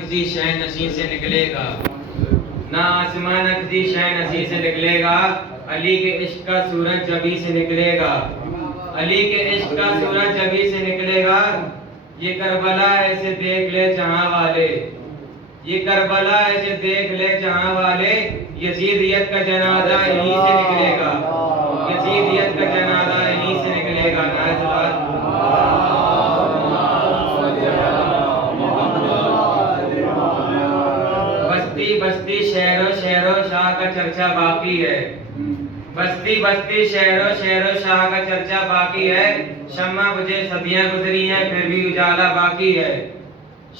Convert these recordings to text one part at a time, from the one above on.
کسی شے نشین سے نکلے گا، نہ آسمان کسی شے نشین سے نکلے گا، علی کے عشق کا سورج جبھی سے نکلے گا، علی کے عشق کا سورج جبھی سے نکلے گا، یہ کربلا ایسے دیکھ لے جہاں والے، یہ کربلا ایسے دیکھ لے جہاں والے، یزیدیت کا جنازہ یہیں سے نکلے گا، یزیدیت کا جنازہ یہیں سے نکلے گا۔ بستی شہر و شاہ کا چرچا باقی ہے، بستی شہر و شاہ کا چرچا باقی ہے، شمع بجھے صدیاں گزری ہیں پھر بھی اجالا باقی ہے،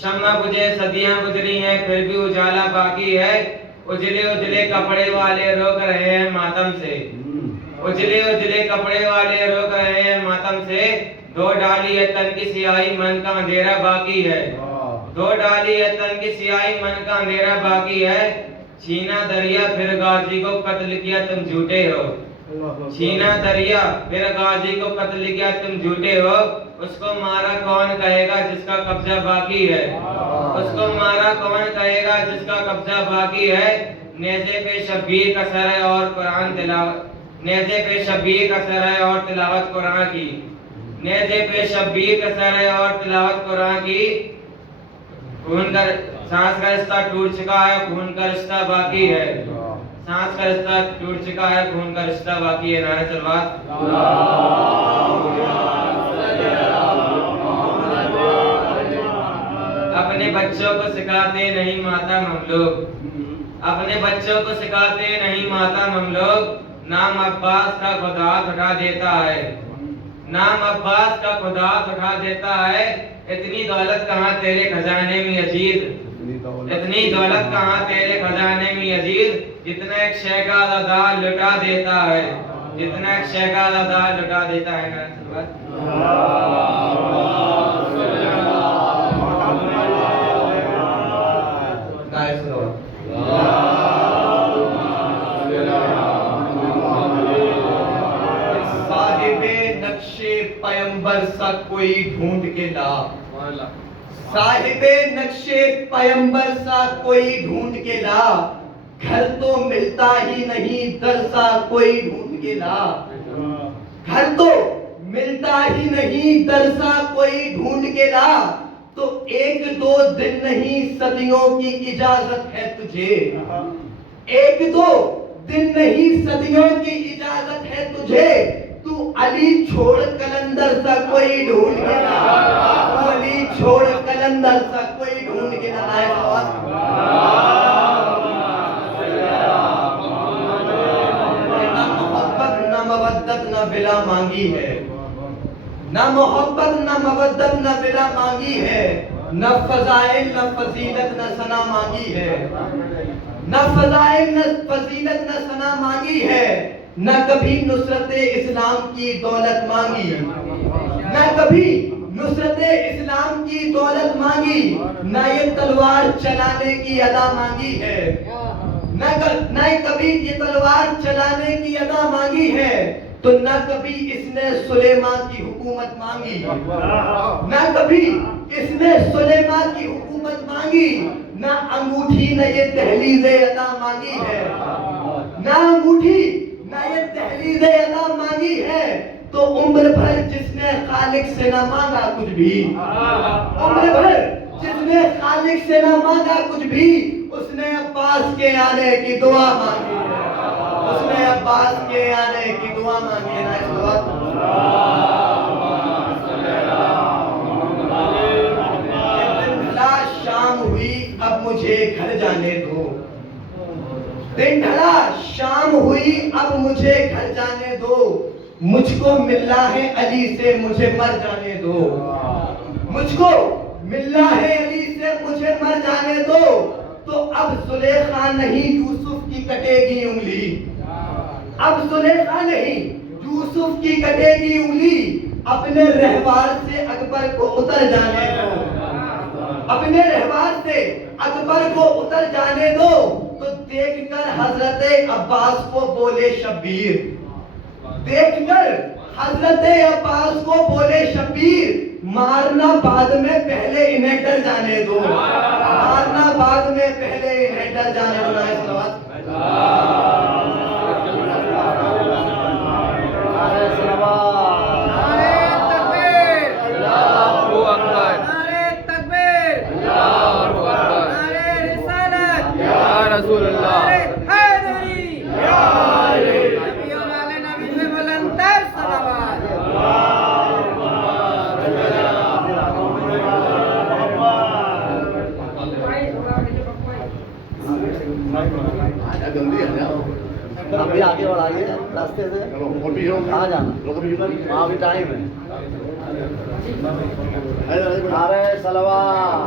شمع بجھے صدیاں گزری ہیں پھر بھی اجالا باقی ہے، اجلے اجلے کپڑے والے روک رہے ہیں ماتم سے، اجلے اجلے کپڑے والے روک رہے ہیں ماتم سے، دو ڈالی ہے تن کی سیاہی من کا اندھیرا باقی ہے، دو ڈالی ہے تن کی سیاہی من کا اندھیرا باقی ہے، چھینا دریا پھر غازی کو قتل کیا تم جھوٹے ہو، چھینا دریا پھر غازی کو قتل کیا تم جھوٹے ہو، اس کو مارا کون کہے گا جس کا قبضہ باقی ہے، اس کو مارا کون کہے گا جس کا قبضہ باقی ہے، نیزے پہ شبیر کا سر ہے اور قرآن تلاوت، نیزے پہ شبیر کا سر ہے اور تلاوت قرآن کی، نیزے پہ شبیر کا سر ہے اور تلاوت قرآن کی، خون کا سانس کا رشتہ ٹوٹ چکا ہے خون کا رشتہ باقی ہے، سانس کا رشتہ ٹوٹ چکا ہے خون کا رشتہ باقی ہے۔ نعرہ صلوات۔ اپنے بچوں کو سکھاتے نہیں ماتم ہم لوگ، اپنے بچوں کو سکھاتے نہیں ماتم ہم لوگ، نام عباس کا خدا اٹھا دیتا ہے، نام عباس کا خدا اٹھا دیتا ہے، اتنی دولت کہاں تیرے خزانے میں یزید، اتنی دولت کہاں تیرے خزانے میں یزید، جتنا ایک شے کا عدد لٹا دیتا ہے، جتنا ایک شے کا عدد لٹا دیتا ہے۔ صاحب نقش پیمبر سا کوئی ڈھونڈ کے لا، صاحب نقش پیمبر سا کوئی ڈھونڈ کے لا، گھر تو ملتا ہی نہیں در سا کوئی ڈھونڈ کے لا، گھر تو ملتا ہی نہیں در سا کوئی ڈھونڈ کے لا، تو ایک دو دن نہیں صدیوں کی اجازت ہے تجھے، ایک دو دن نہیں صدیوں کی اجازت ہے تجھے، تو علی چھوڑ کلندر سا کوئی ڈھونڈ کے لا، تو علی چھوڑ کلندر سا کوئی ڈھونڈ کے لا۔ نہ محبت نہ مودت نہ بلا مانگی ہے، نہ محبت نہ مودت نہ بلا مانگی ہے، نہ فضائل نہ فضیلت نہ ثنا مانگی ہے، نہ فضائل نہ فضیلت نہ ثنا مانگی ہے، نہ کبھی نصرت اسلام کی دولت مانگی، نہ کبھی نصرت اسلام کی دولت مانگی، نہ یہ تلوار چلانے کی ادا مانگی ہے، نہ کبھی یہ تلوار چلانے کی ادا مانگی ہے، تو نہ کبھی اس نے سلیمان کی حکومت مانگی، نہ کبھی اس نے سلیمان کی حکومت مانگی، نہ انگوٹھی نہ یہ تحلیز عطا مانگی ہے، نہ انگوٹھی نہ یہ تحلیز عطا مانگی ہے، تو عمر بھر جس نے خالق سے نہ مانگا کچھ بھی، عمر بھر جس نے خالق سے نہ مانگا کچھ بھی، اس نے عباس کے آنے کی دعا مانگی ہے، اس نے عباس کے آنے کی دعا مانگی ہے۔ دن ڈھلا شام ہوئی اب مجھے گھر جانے دو، دن ڈھلا شام ہوئی اب مجھے گھر جانے دو، مجھ کو ملنا ہے علی سے مجھے مر جانے دو، مجھ کو ملنا ہے علی سے مجھے مر جانے دو، تو اب زلیخا نہیں یوسف کی کٹے گی انگلی، اب زلیخا نہیں یوسف کی کٹے گی انگلی، اپنے رہوار سے اکبر کو اتر جانے دو، اپنے رہوار سے اکبر کو اتر جانے دو۔ تو دیکھ کر حضرت عباس کو بولے شبیر، دیکھ کر حضرت عباس کو بولے شبیر، مارنا بعد میں پہلے انہیں ڈر جانے دو، مارنا بعد میں پہلے انہیں ڈر جانے دو۔ رسول اللہ ابھی آگے بڑھائیے راستے سے کہاں جانا، وہاں بھی ٹائم ہے۔ نعرہ صلوات،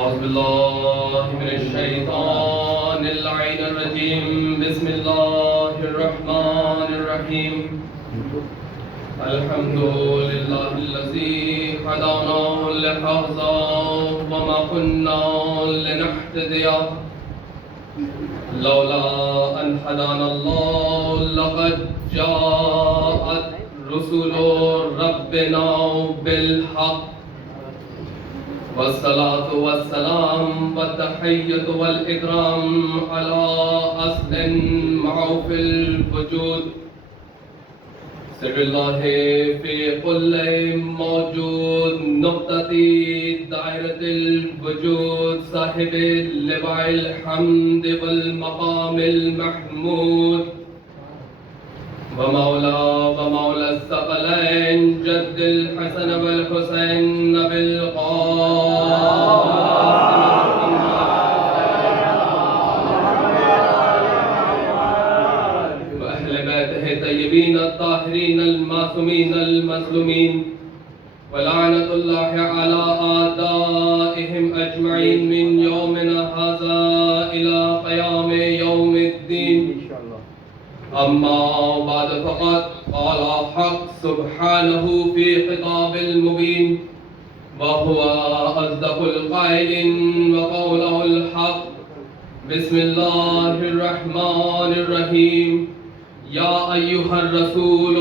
أعوذ بالله من الشيطان اللعين الرجيم، بسم الله الرحمن الرحيم، الحمد لله الذي هدانا لهذا وما كنا لنهتدي لولا أن هدانا الله، لقد جاءت رسل ربنا بالحق، والصلاة والسلام والتحية والإكرام على أصل معروف الوجود، سر الله في كل موجود، نقطة دائرة الوجود، صاحب اللواء الحمد والمقام المحمود، ومولى الثقلين، جد الحسن والحسين بالقاسم، وأهل بيته الطيبين الطاهرين المعصومين المظلومين، ولعنة الله على أعدائهم أجمعين من يومنا هذا إلى قيام يوم الدين. أما بعد فقد قال حق سبحانه في خطاب المبين، وهو أصدق القائلين وقوله الحق، بسم الله الرحمن الرحيم، يا أيها الرسول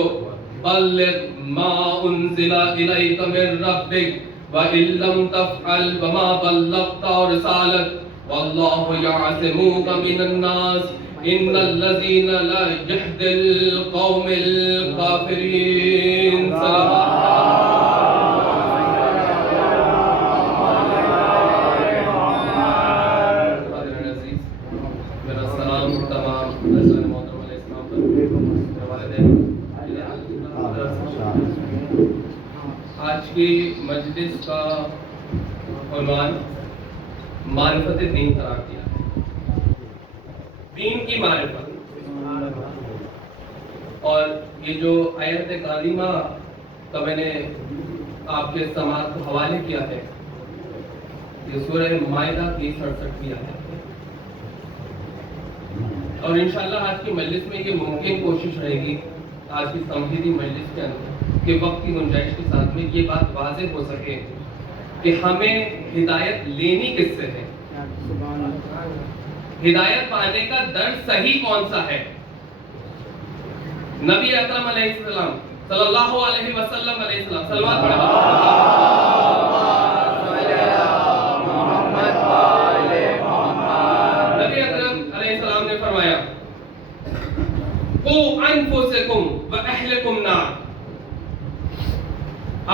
بلغ ما أنزل إليك من ربك وإن لم تفعل وما بلغت رسالته والله يعصمك من الناس إن الذين لا يهدي القوم الكافرين. آج کی مجلس کا عنوان معرفت دین قرار دیا ہے، دین کی معرفت، اور یہ جو آیت کریمہ کا میں نے آپ کے سماعت کو حوالے کیا ہے، یہ سورہ مائدہ کی 67ویں آیت ہے، اور انشاءاللہ آج کی مجلس میں یہ ممکن کوشش رہے گی، آج کی تمہیدی مجلس کے اندر کہ وقت کی گنجائش کے ساتھ میں یہ بات واضح ہو سکے کہ ہمیں ہدایت لینی کس سے ہے، ہدایت پانے کا در صحیح کون سا ہے۔ نبی اکرم علیہ السلام صلی اللہ علیہ وسلم علیہ السلام صلوات پڑھیں نبی اکرم علیہ السلام نے فرمایا قوا انفسکم واہلکم نار،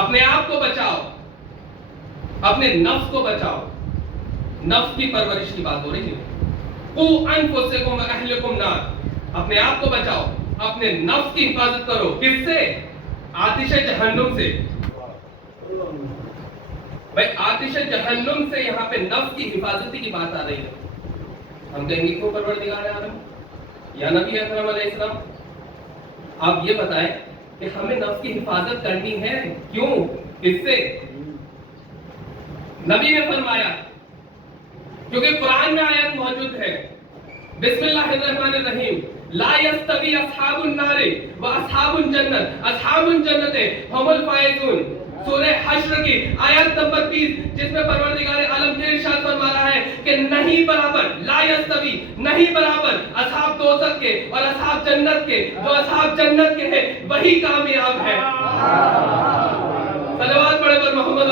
اپنے آپ کو بچاؤ، اپنے نفس کو بچاؤ، نفس کی پرورش کی بات ہو رہی ہے۔ قوا انفسکم واہلکم نار، اپنے آپ کو بچاؤ، اپنے نفس کی حفاظت کرو، کس سے؟ آتش جہنم سے۔ بھائی آتش جہنم سے یہاں پہ نفس کی حفاظتی کی بات آ رہی ہے، ہم کہیں گے کیوں پروردگار عالم؟ یا نبی اکرم علیہ السلام آپ یہ بتائیں کہ ہمیں نفس کی حفاظت کرنی ہے، کیوں، کس سے؟ نبی نے فرمایا، کیونکہ قرآن میں آیت موجود ہے، بسم اللہ الرحمن الرحیم، لا یستوی اصحاب النار و اصحاب الجنت، اصحاب الجنت هم الفائزون، سورہ حشر کی آیت نمبر 30، جس میں پروردگار عالم نے ارشاد فرما رہا ہے کہ نہیں برابر، لا یستوی، نہیں برابر اصحاب دوزخ کے اور اصحاب جنت کے، جو اصحاب جنت کے ہیں وہی کامیاب ہے۔ صلوات پڑھے پر محمد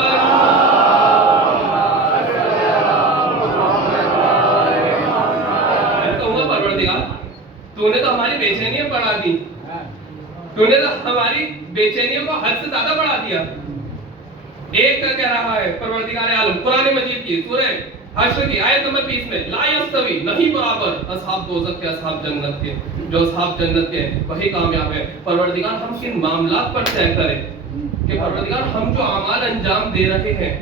تو نے تو ہماری بے چینیاں بڑھا دی، تو نے تو ہماری بے چینیوں کو حد سے زیادہ بڑھا دیا۔ ایک کا کہہ رہا ہے پروردگار عالم قرآن مجید کی سورہ حشر کی آیت نمبر 20 میں، لا یستوی، نہیں برابر اصحاب دوزخ کے، اصحاب جنت کے، جو اصحاب جنت کے وہی کامیاب ہے۔ پروردگار ہم کن معاملات پر طے کرے کہ پروردگار ہم جو اعمال انجام دے رہے ہیں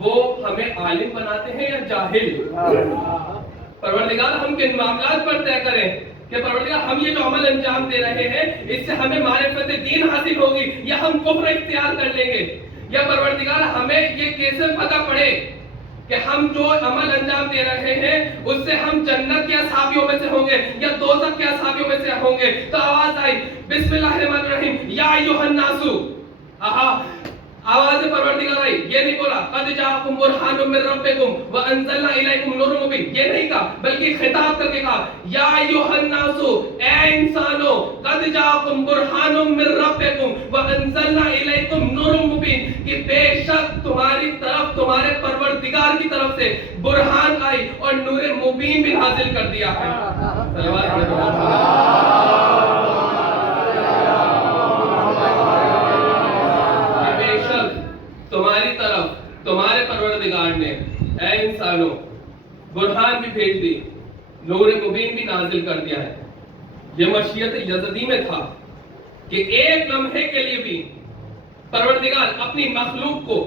وہ ہمیں عالم بناتے ہیں یا جاہل؟ پروردگار ہم کن معاملات پر طے کریں کہ پروردگار ہم یہ جو عمل انجام دے رہے ہیں اس سے ہمیں معرفت دین حاصل ہوگی یا ہم کفر اختیار کر لیں گے، یا پروردگار ہمیں یہ کیسے پتہ پڑے کہ ہم جو عمل انجام دے رہے ہیں اس سے ہم جنت کے اصحابیوں میں سے ہوں گے یا دوزخ کے اصحابیوں میں سے ہوں گے۔ تو آواز آئی، بسم اللہ الرحمن الرحیم، یا ایھا الناس، آواز پروردگار آئی، یہ نہیں بولا قد جاءکم برہان من ربکم وانزلنا الیکم نور مبین، یہ نہیں کہا، بلکہ خطاب کر کے کہا یا ایھا الناس، اے انسانو، قد جاءکم برہان من ربکم وانزلنا الیکم نور مبین، کہ بے شک تمہاری طرف، تمہارے پروردگار کی طرف سے برہان آئی اور نور مبین بھی حاصل کر دیا ہے۔ صلوات تمہاری طرف تمہارے پروردگار نے اے انسانوں برہان بھی بھیج دی، نور مبین بھی نازل کر دیا ہے۔ یہ مشیت یزدی میں تھا کہ ایک لمحے کے لیے بھی پروردگار اپنی مخلوق کو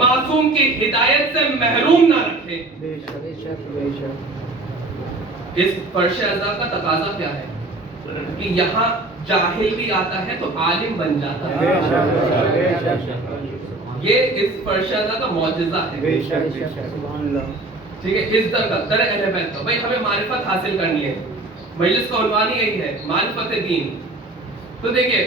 معصوم کی ہدایت سے محروم نہ رکھے۔ اس فرش ازا کا تقاضا کیا ہے کہ یہاں جاہل بھی آتا ہے تو عالم بن جاتا ہے۔ یہ اس فرشادہ کا معجزہ ہے، ٹھیک ہے، اس در کا در اہل بیت کا۔ بھائی ہمیں معرفت حاصل کرنی ہے، مجلس کا عنوان یہی ہے، معرفت دین۔ تو دیکھیں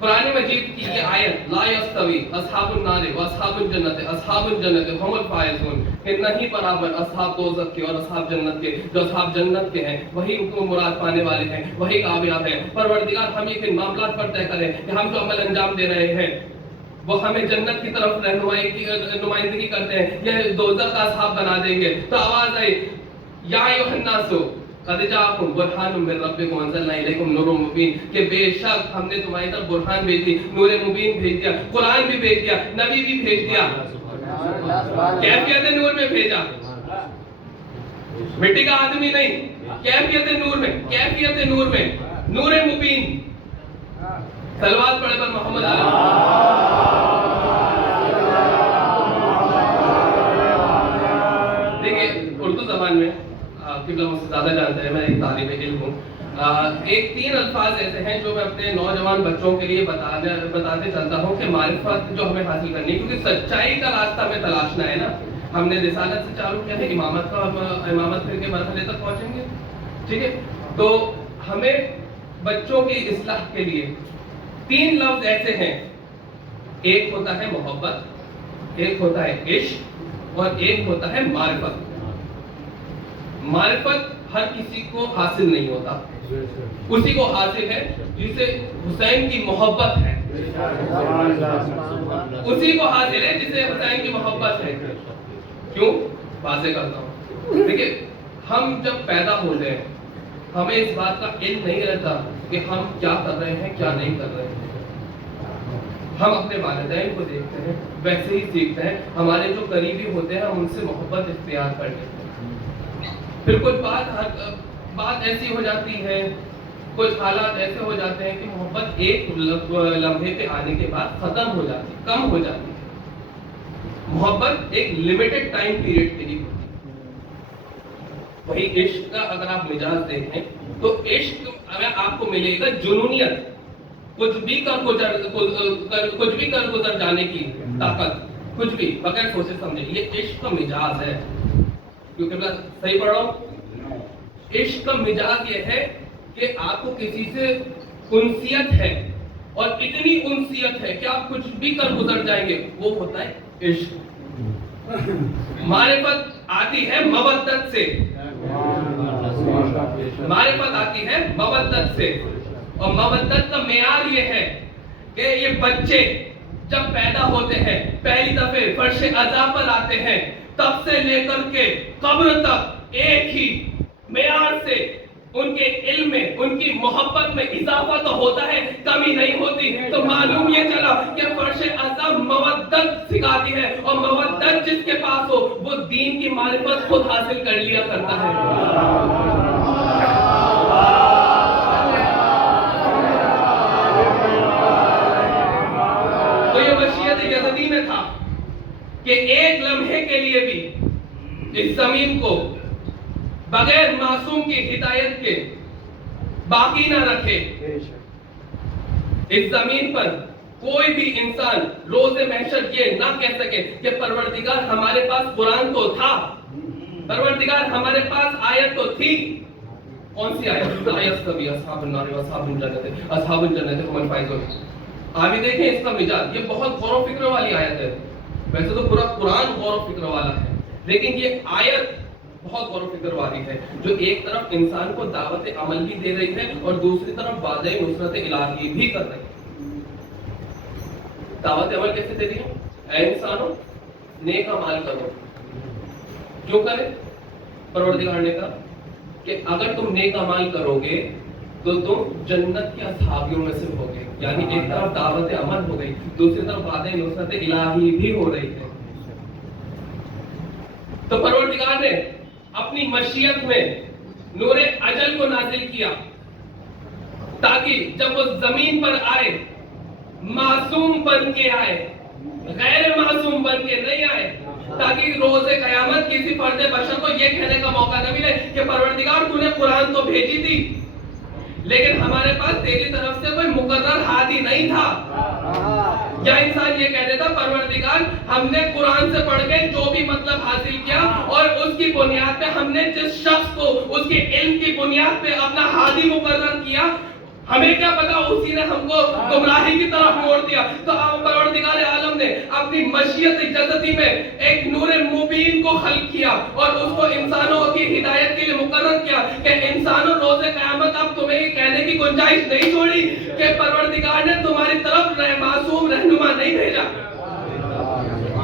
قرآن مجید کی یہ آیت، لا یستوی اصحاب النار و اصحاب الجنت، اصحاب الجنت هم الفائزون، کہ نہیں برابر اصحاب دوزخ کے اور اصحاب جنت کے، جو اصحاب جنت کے ہیں وہی کو مراد پانے والے ہیں، وہی کامیاب ہیں۔ پروردگار ہم یہ کن معاملات پر طے کریں کہ ہم جو عمل انجام دے رہے ہیں وہ ہمیں جنت کی طرف نمائندگی کرتے ہیں یا دوزخ کا اصحاب بنا دیں گے۔ تو آواز آئی، یا ایھا الناس قد جاءکم برہان من ربکم وانزلنا الیکم نور مبین، کہ بے شک ہم نے تمہاری طرف برہان بھیج دی، نور مبین بھیج دیا، قرآن بھی بھیج دیا، نبی بھی بھیج دیا۔ کیفیت نور میں بھیجا، مٹی کا آدمی نہیں، کیفیت نور میں، کیفیت نور میں، نور مبین۔ صلوات پڑھے پر محمد دیکھیں اردو زبان میں قبلہ مجھ سے زیادہ جانتے ہیں، میں ایک طالب علم ہوں، ایک 3 الفاظ ایسے ہیں جو میں اپنے نوجوان بچوں کے لیے بتاتے چلتا ہوں کہ معرفت جو ہمیں حاصل کرنی ہے، کیونکہ سچائی کا راستہ ہمیں تلاشنا ہے نا۔ ہم نے رسالت سے چالو کیا ہے، امامت کا، امامت پھر کے مرحلے تک پہنچیں گے، ٹھیک ہے۔ تو ہمیں بچوں کی اصلاح کے لیے 3 لفظ ایسے ہیں، ایک ہوتا ہے محبت، ایک ہوتا ہے عشق اور ایک ہوتا ہے معرفت۔ معرفت ہر کسی کو حاصل نہیں ہوتا، اسی کو حاصل ہے جسے حسین کی محبت ہے، اسی کو حاصل ہے جسے حسین کی محبت ہے۔ کیوں؟ واضح کرتا ہوں، دیکھیں ہم جب پیدا ہوتے ہیں ہمیں اس بات کا علم نہیں رہتا کہ ہم کیا کر رہے ہیں کیا نہیں کر رہے ہیں۔ ہم اپنے والدین کو دیکھتے ہیں، ویسے ہی سیکھتے ہیں، ہمارے جو قریبی ہوتے ہیں ہم ان سے محبت اختیار کر لیتے ہیں۔ پھر کچھ بات ایسی ہو جاتی ہے، کچھ حالات ایسے ہو جاتے ہیں کہ محبت ایک لمحے پہ آنے کے بعد ختم ہو جاتی ہے، کم ہو جاتی ہے۔ محبت ایک لمیٹڈ ٹائم پیریڈ کے لیے ہوتی ہے۔ وہی عشق کا اگر آپ مزاج دیکھیں تو عشق میں آپ کو ملے گا جنونیت، کچھ بھی کر گزر جانے کی طاقت، کچھ بھی بغیر سوچے سمجھے. یہ عشق کا مزاج ہے. کیونکہ میں صحیح پڑھ رہا ہوں. عشق کا مزاج یہ ہے کہ آپ کو کسی سے انسیت ہے اور اتنی انسیت ہے کہ آپ کچھ بھی کر گزر جائیں گے. وہ ہوتا ہے عشق. معرفت آتی ہے مودت سے، معرفت آتی ہے مودت سے. اور مودت کا معیار یہ ہے کہ یہ بچے جب پیدا ہوتے ہیں پہلی دفعہ فرش عزا پر آتے ہیں، تب سے لے کر کے قبر تک ایک ہی معیار سے ان کے علم میں، ان کی محبت میں اضافہ تو ہوتا ہے، کمی نہیں ہوتی. تو معلوم یہ چلا کہ فرش عزا مودت سکھاتی ہے، اور مودت جس کے پاس ہو وہ دین کی معرفت خود حاصل کر لیا کرتا ہے. تو یہ وصیت یزدی میں تھا کہ ایک لمحے کے لیے بھی اس زمین کو بغیر معصوم کی ہدایت کے باقی نہ رکھے. اس زمین پر کوئی بھی انسان روز محشر یہ نہ کہہ سکے کہ پروردگار ہمارے پاس قرآن تو تھا، پروردگار ہمارے پاس آیت تو تھی. کون سی آیت؟ اصحاب النار و اصحاب الجنت، اصحاب الجنت هم الفائزون. آپ بھی دیکھیں اس کا مزاج، یہ بہت غور و فکر والی آیت ہے. ویسے تو پورا قرآن غور و فکر والا ہے، لیکن یہ آیت بہت غور و فکر والی ہے، جو ایک طرف انسان کو دعوت عمل بھی دے رہی ہے اور دوسری طرف وعدہ نصرت الہی بھی کر رہی ہے. دعوت عمل کیسے دے رہی ہے؟ اے انسانوں نیک اعمال کرو. کیوں کرے؟ پروردگار نے کہا کہ اگر تم نیک اعمال کرو گے تو تم جنت کے اصحابیوں میں سے ہوگے. یعنی ایک طرف دعوت عمل ہو گئی، دوسری طرف وعدہ نصرت الہی بھی ہو رہی ہے. تو پروردگار نے اپنی مشیت میں نور اجل کو نازل کیا تاکہ جب وہ زمین پر آئے معصوم بن کے آئے، غیر معصوم بن کے نہیں آئے، تاکہ روز قیامت کسی فرد بشر کو یہ کہنے کا موقع نہ ملے کہ پروردگار تو نے قرآن تو بھیجی تھی لیکن ہمارے پاس تیری طرف سے کوئی مقرر ہادی نہیں تھا. یا انسان یہ کہہ دیتا پروردگار ہم نے قرآن سے پڑھ کے جو بھی مطلب حاصل کیا اور اس کی بنیاد پہ ہم نے جس شخص کو اس کے علم کی بنیاد پہ اپنا ہادی مقرر کیا، ہمیں کیا پتا اسی نے ہم کو گمراہی کی طرف موڑ دیا. تو پروردگار عالم نے اپنی مشیت جدتی میں ایک نور مبین کو خلق کیا اور اس کو انسانوں کی ہدایت کے لیے مقرر کیا کہ انسانوں روز قیامت اب تمہیں یہ کہنے کی گنجائش نہیں چھوڑی کہ پروردگار نے تمہاری طرف معصوم رہنما نہیں بھیجا.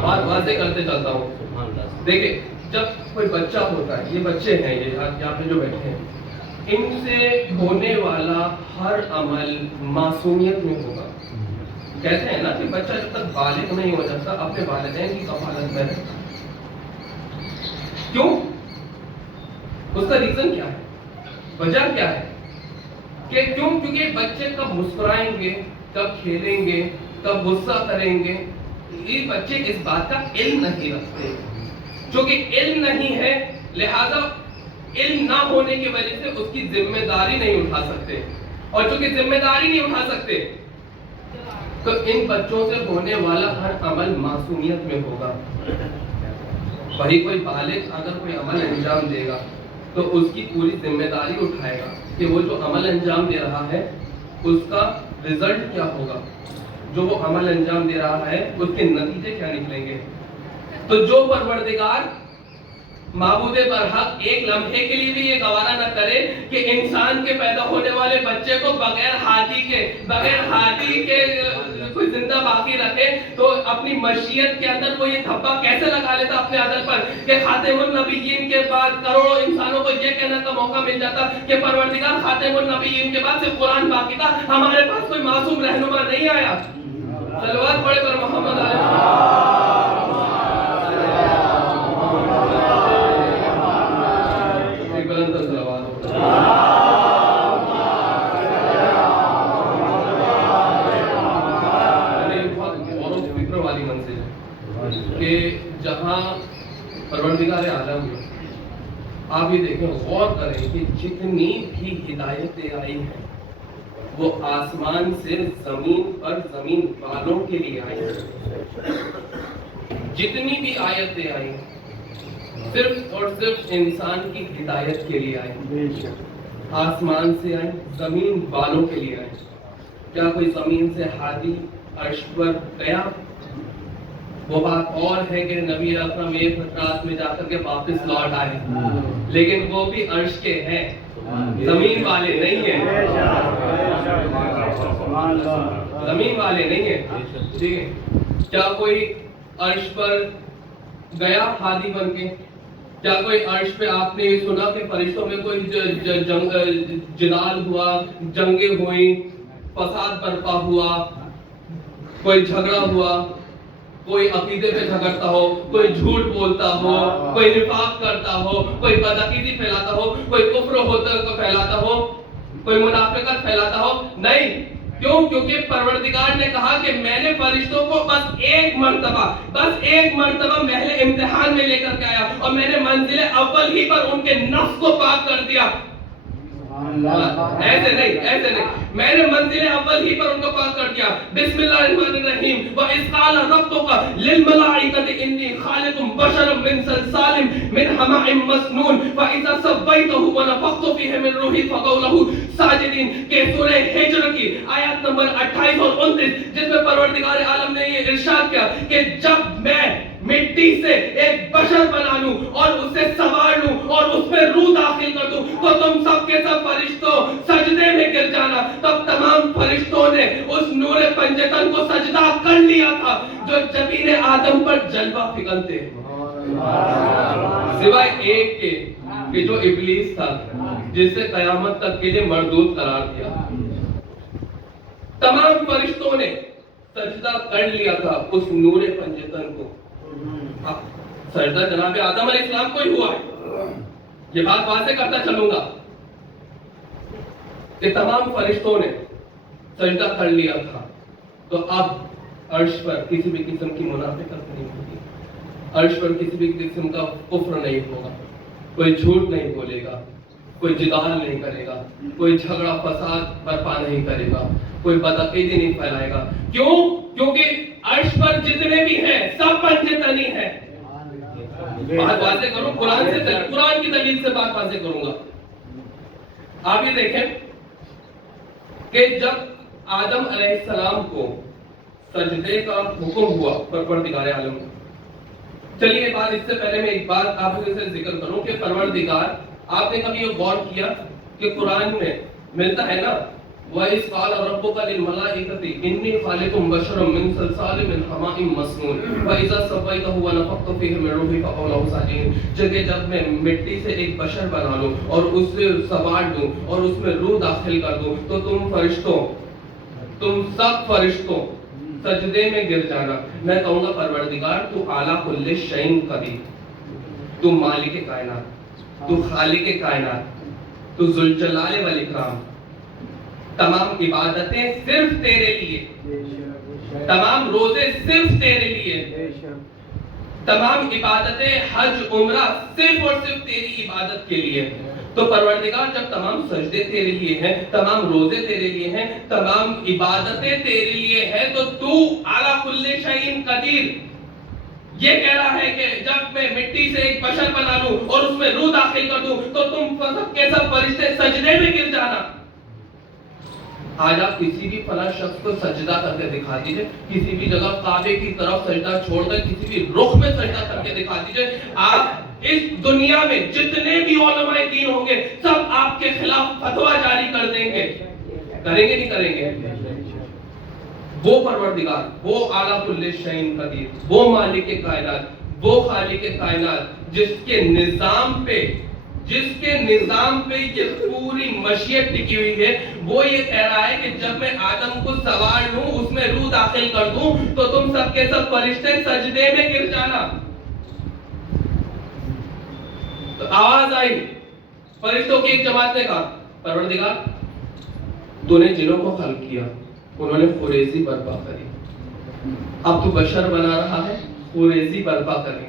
بات واضح کرتے چلتا ہوں. دیکھیں جب کوئی بچہ ہوتا ہے، یہ بچے ہیں یہ یہاں پہ جو بیٹھے ہیں، ان سے ہونے والا ہر عمل معصومیت میں ہوگا. کہتے ہیں نا کہ بچہ جب تک بالغ نہیں ہو جاتا اپنے والدین کی کفالت میں ہے. کیوں؟ اس کا ریزن کیا ہے؟ وجہ کیا ہے کہ کیوں؟ کیونکہ بچے کب مسکرائیں گے، کب کھیلیں گے، کب غصہ کریں گے، یہ بچے اس بات کا علم نہیں رکھتے. چونکہ علم نہیں ہے لہذا علم نہ ہونے کی وجہ سے اس کی ذمہ داری نہیں اٹھا سکتے، اور چونکہ ذمہ داری نہیں اٹھا سکتے تو ان بچوں سے ہونے والا ہر عمل معصومیت میں ہوگا. وہی کوئی بالغ اگر کوئی عمل انجام دے گا تو اس کی پوری ذمہ داری اٹھائے گا کہ وہ جو عمل انجام دے رہا ہے اس کا رزلٹ کیا ہوگا، جو وہ عمل انجام دے رہا ہے اس کے نتیجے کیا نکلیں گے. تو جو پروردگار معبود برحق ایک لمحے کے لیے بھی یہ گوارا نہ کرے کہ انسان کے پیدا ہونے والے بچے کو بغیر ہادی کے کوئی زندہ باقی رکھے، تو اپنی مشیت کے اندر وہ یہ دھبا کیسے لگا لیتا اپنے عدل پر کہ خاتم النبیین کے بعد کروڑوں انسانوں کو یہ کہنے کا موقع مل جاتا کہ پروردگار خاتم النبیین کے بعد صرف قرآن باقی تھا، ہمارے پاس کوئی معصوم رہنما نہیں آیا. صلوات پڑھے پر محمد علیہ کہ جہاں پروردگار عالم آپ آپ یہ دیکھیں غور کریں کہ جتنی بھی ہدایتیں آئی ہیں وہ آسمان سے زمین پر زمین والوں کے لیے آئی ہیں. جتنی بھی آیتیں آئی صرف اور صرف انسان کی ہدایت کے لیے آئی. آسمان سے آئی زمین والوں کے لیے آئی. کیا کوئی زمین سے ہادی عرش پر گیا؟ وہ بات اور ہے کہ نبی اکرم ایک رات میں جا کر کے واپس لوٹ آئے، لیکن وہ بھی عرش کے ہیں، زمین والے نہیں ہیں. زمین والے نہیں ہیں. ٹھیک ہے. کیا کوئی عرش پر گیا ہادی بن کے؟ کیا کوئی عرش پہ آپ نے یہ سنا کہ فرشتوں میں کوئی جدال ہوا، جنگیں ہوئیں، فساد برپا ہوا، کوئی جھگڑا ہوا، کوئی عقیدے پہ جھگڑتا ہو، کوئی جھوٹ بولتا ہو، کوئی نفاق کرتا ہو، کوئی بدعقیدی پھیلاتا ہو، کوئی کفر ہوتا پھیلاتا ہو، کوئی منافقت پھیلاتا ہو؟ نہیں. کیوں؟ کیونکہ پروردگار نے کہا کہ میں نے فرشتوں کو بس ایک مرتبہ محل امتحان میں لے کر کے آیا اور میں نے منزل اول ہی پر ان کے نفس کو پاک کر دیا. ایسے نہیں میں نے منزل اول ہی پر ان کو پاک کر دیا. بسم اللہ الرحمن الرحیم. وَإِذْ قَالَ رَبُّكَ لِلْمَلَائِكَةِ إِنِّي خَالِقٌ بَشَرًا مِنْ صَلْصَالٍ مِنْ حَمَإٍ مَسْنُونٍ فَإِذَا سَوَّيْتُهُ وَنَفَخْتُ فِيهِ مِنْ روحِي فَقَعُوا لَهُ ساجدين کہ سورہ ہجر کی آیت نمبر 28 اور 29 جس میں پروردگار عالم نے یہ ارشاد کیا کہ جب میں مٹی سے ایک بشر بنا لوں اور اسے سنوار لوں اور اس میں روح داخل کر دوں تو تم سب کے سب فرشتوں سجدے میں گر جانا. تب تمام فرشتوں نے اس نور پنجتن کو سجدہ کر لیا تھا جو جبین آدم پر جلوہ فکن تھے، سوائے ایک کے کہ جو ابلیس تھا جس سے قیامت تک کے لیے مردود قرار دیا. تمام فرشتوں نے سجدہ کر لیا تھا اس نور پنجتن کو. سجدہ جناب آدم علیہ السلام کو ہی ہوا ہے. یہ بات واضح کرتا چلوں گا کہ تمام فرشتوں نے سجدہ کر لیا تھا. تو اب عرش پر کسی بھی قسم کی منافقت نہیں ہوگی، عرش پر کسی بھی قسم کا کفر نہیں ہوگا، کوئی جھوٹ نہیں بولے گا، کوئی جدال نہیں کرے گا، کوئی جھگڑا فساد برپا نہیں کرے گا، کوئی بدعقیدی نہیں پھیلائے گا. کیوں؟ کیونکہ عرش پر جتنے بھی ہیں سب پنجتنی ہیں. بات واضح کروں، قرآن کی دلیل سے بات واضح کروں گا. آپ یہ دیکھیں کہ جب آدم علیہ السلام کو سجدے کا حکم ہوا پروردگار عالم کو. چلیے بات اس سے پہلے میں ایک بات آپ کو سے ذکر کروں کہ پروردگار، آپ نے کبھی یہ غور کیا کہ قرآن میں ملتا ہے نا وَإِذْ قَالَ رَبُّكَ لِلْمَلَائِكَةِ إِنِّي خَالِقٌ بَشَرًا مِنْ صَلْصَالٍ مِنْ حَمَإٍ مَسْنُونٍ فَإِذَا سَوَّيْتُهُ وَنَفَخْتُ فِيهِ مِنْ روحِي فَقَعُوا لَهُ سَاجِدِينَ. کہ جب میں مٹی سے ایک بشر بنا لوں اور اس سے سوار دوں اور اس میں روح داخل کر دوں تو تم سب فرشتوں سجدے میں گر جانا. میں کہوں گا پروردگار تو اعلیٰ کل شیء قدیر، تو مالک کائنات، تو خالق کائنات، تو ذوالجلال والاکرام. تمام عبادتیں صرف تیرے لیے، تمام روزے صرف تیرے لیے، تمام عبادتیں حج عمرہ صرف اور صرف تیری عبادت کے لیے. تو پروردگار جب تمام سجدے تیرے لیے ہیں، تمام روزے تیرے لیے ہیں، تمام عبادتیں تیرے لیے ہیں، تو اعلیٰ کل شیء قدیر یہ کہہ رہا ہے کہ جب میں مٹی سے ایک بشر بنا لوں اور اس میں روح داخل کر دوں تو تم سب کے سب فرشتے سجدے میں گر جانا. آج آپ کسی بھی فلاں شخص کو سجدہ کر کے دکھا دیجئے، کسی بھی جگہ کعبے کی طرف سجدہ چھوڑ کر کسی بھی رخ میں سجدہ کر کے دکھا دیجئے، آپ اس دنیا میں جتنے بھی علماء دین ہوں گے سب آپ کے خلاف فتویٰ جاری کر دیں گے. کریں گے نہیں کریں گے؟ وہ پروردگار، وہ اعلیٰ کل شیء قدیر، وہ مالک کائنات، وہ خالق کائنات جس کے نظام پہ یہ پوری مشیت ٹکی ہوئی ہے، وہ یہ کہہ رہا ہے کہ جب میں آدم کو سوار لوں اس میں روح داخل کر دوں تو تم سب کے سب فرشتے سجدے میں گر جانا. تو آواز آئی فرشتوں کی ایک جماعت نے کہا پروردگار تو نے جنوں کو خلق کیا، انہوں نے خوریزی برپا کری، اب تو بشر بنا رہا ہے، خوریزی برپا کریں گے.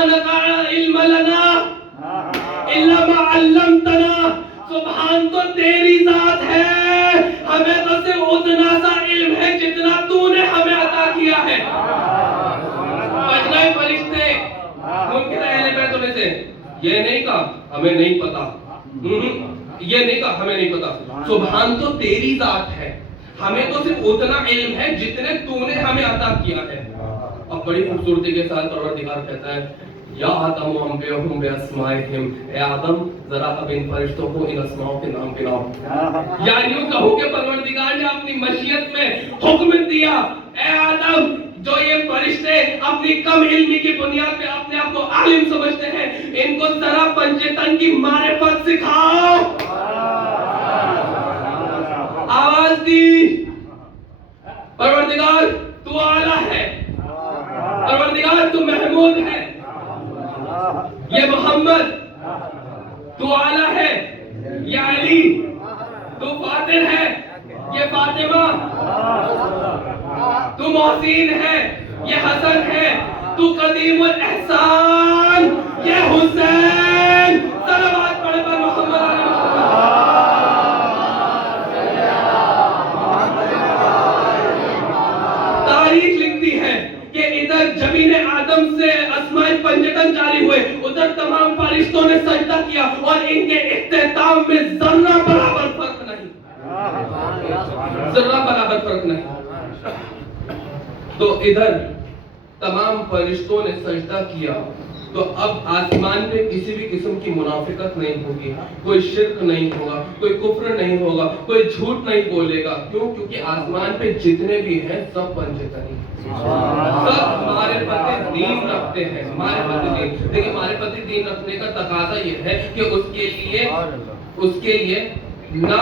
سبحانک لا علم لنا الا ما علمتنا. سبحان تو تیری ذات ہے, ہمیں تو صرف اتنا سا علم ہے جتنا تو نے ہمیں عطا کیا ہے. اجنبی فرشتے ممکن ہے اہل بیت میں سے یہ نہیں کہا ہمیں نہیں پتا, یہ نہیں کہا ہمیں نہیں پتا. سبحان تو تیری ذات ہے, ہمیں تو صرف اتنا علم ہے جتنے تو نے ہمیں عطا کیا ہے. اب بڑی خوبصورتی کے ساتھ پروردگار کہتا ہے یا آدم انبئہم باسمائہم, اے آدم ذرا اب ان فرشتوں کو ان اسماؤں کے نام گناؤ. یعنی یوں کہوں کہ پروردگار نے اپنی مشیت میں حکم دیا, اے آدم جو یہ فرشتے اپنی کم علمی کی بنیاد پہ اپنے آپ کو عالم سمجھتے ہیں, ان کو ذرا پنجتن کی معرفت سکھاؤ. آواز دی پروردگار تو اعلیٰ ہے, پروردگار تو محمود ہے, یہ محمد تو اعلیٰ ہے, یہ علی تو فاطر ہے, یہ فاطمہ تو محسن ہے, یہ حسن ہے, تو قدیم الاحسان, یہ حسین. صلوات پڑھے پر محمد علیہ تاریخ لکھتی ہے کہ ادھر جبین آدم سے اسماء پنجتن جاری ہوئے, ادھر تمام فرشتوں نے سجدہ کیا اور ان کے اختتام میں ذرہ برابر فرق نہیں, ذرہ برابر فرق نہیں. تو ادھر تمام فرشتوں نے سجدہ کیا, تو اب آسمان پہ کسی بھی قسم کی منافقت نہیں ہوگی, کوئی شرک نہیں ہوگا, کوئی کفر نہیں ہوگا, کوئی جھوٹ نہیں بولے گا. کیوں؟ کیونکہ آسمان پہ جتنے بھی ہیں سب پنجتنی, سب معرفت دین رکھتے ہیں. معرفت دین, دیکھیں معرفت دین رکھنے کا تقاضا یہ ہے کہ اس کے لیے نہ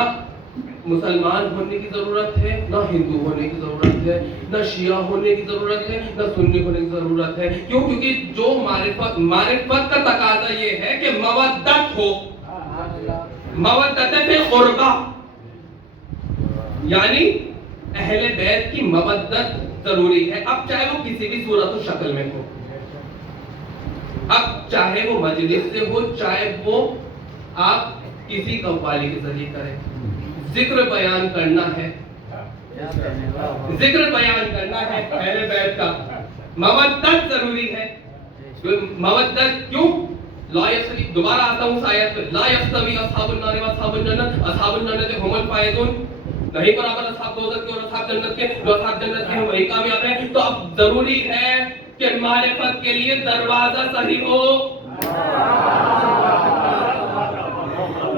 مسلمان ہونے کی ضرورت ہے, نہ ہندو ہونے کی ضرورت ہے, نہ شیعہ ہونے کی ضرورت ہے, نہ سنی ہونے کی ضرورت ہے. کیوں؟ کیونکہ جو معرفت کا تقاضا یہ ہے کہ مودت ہو, مودت فی القربہ, یعنی اہل بیت کی مودت ضروری ہے. اب چاہے وہ کسی بھی صورت و شکل میں ہو, اب چاہے وہ مجلس سے ہو, چاہے وہ آپ کسی قوالی کے ذریعے کریں. ذکر بیان کرنا ہے, ذکر بیان کرنا ہے اہل بیت کا, مودت ضروری ہے. مودت کیوں؟ لا یستوی, دوبارہ آتا ہوں اس آیت پہ, لا یستوی اصحاب النار و اصحاب الجنت, اصحاب الجنت هم الفائزون, نہیں برابر اصحاب دوزخ کے اور اصحاب جنت کے, جو اصحاب جنت کے ہیں وہی کامیاب ہیں. تو اب ضروری ہے کہ معرفت کے لیے دروازہ صحیح ہو,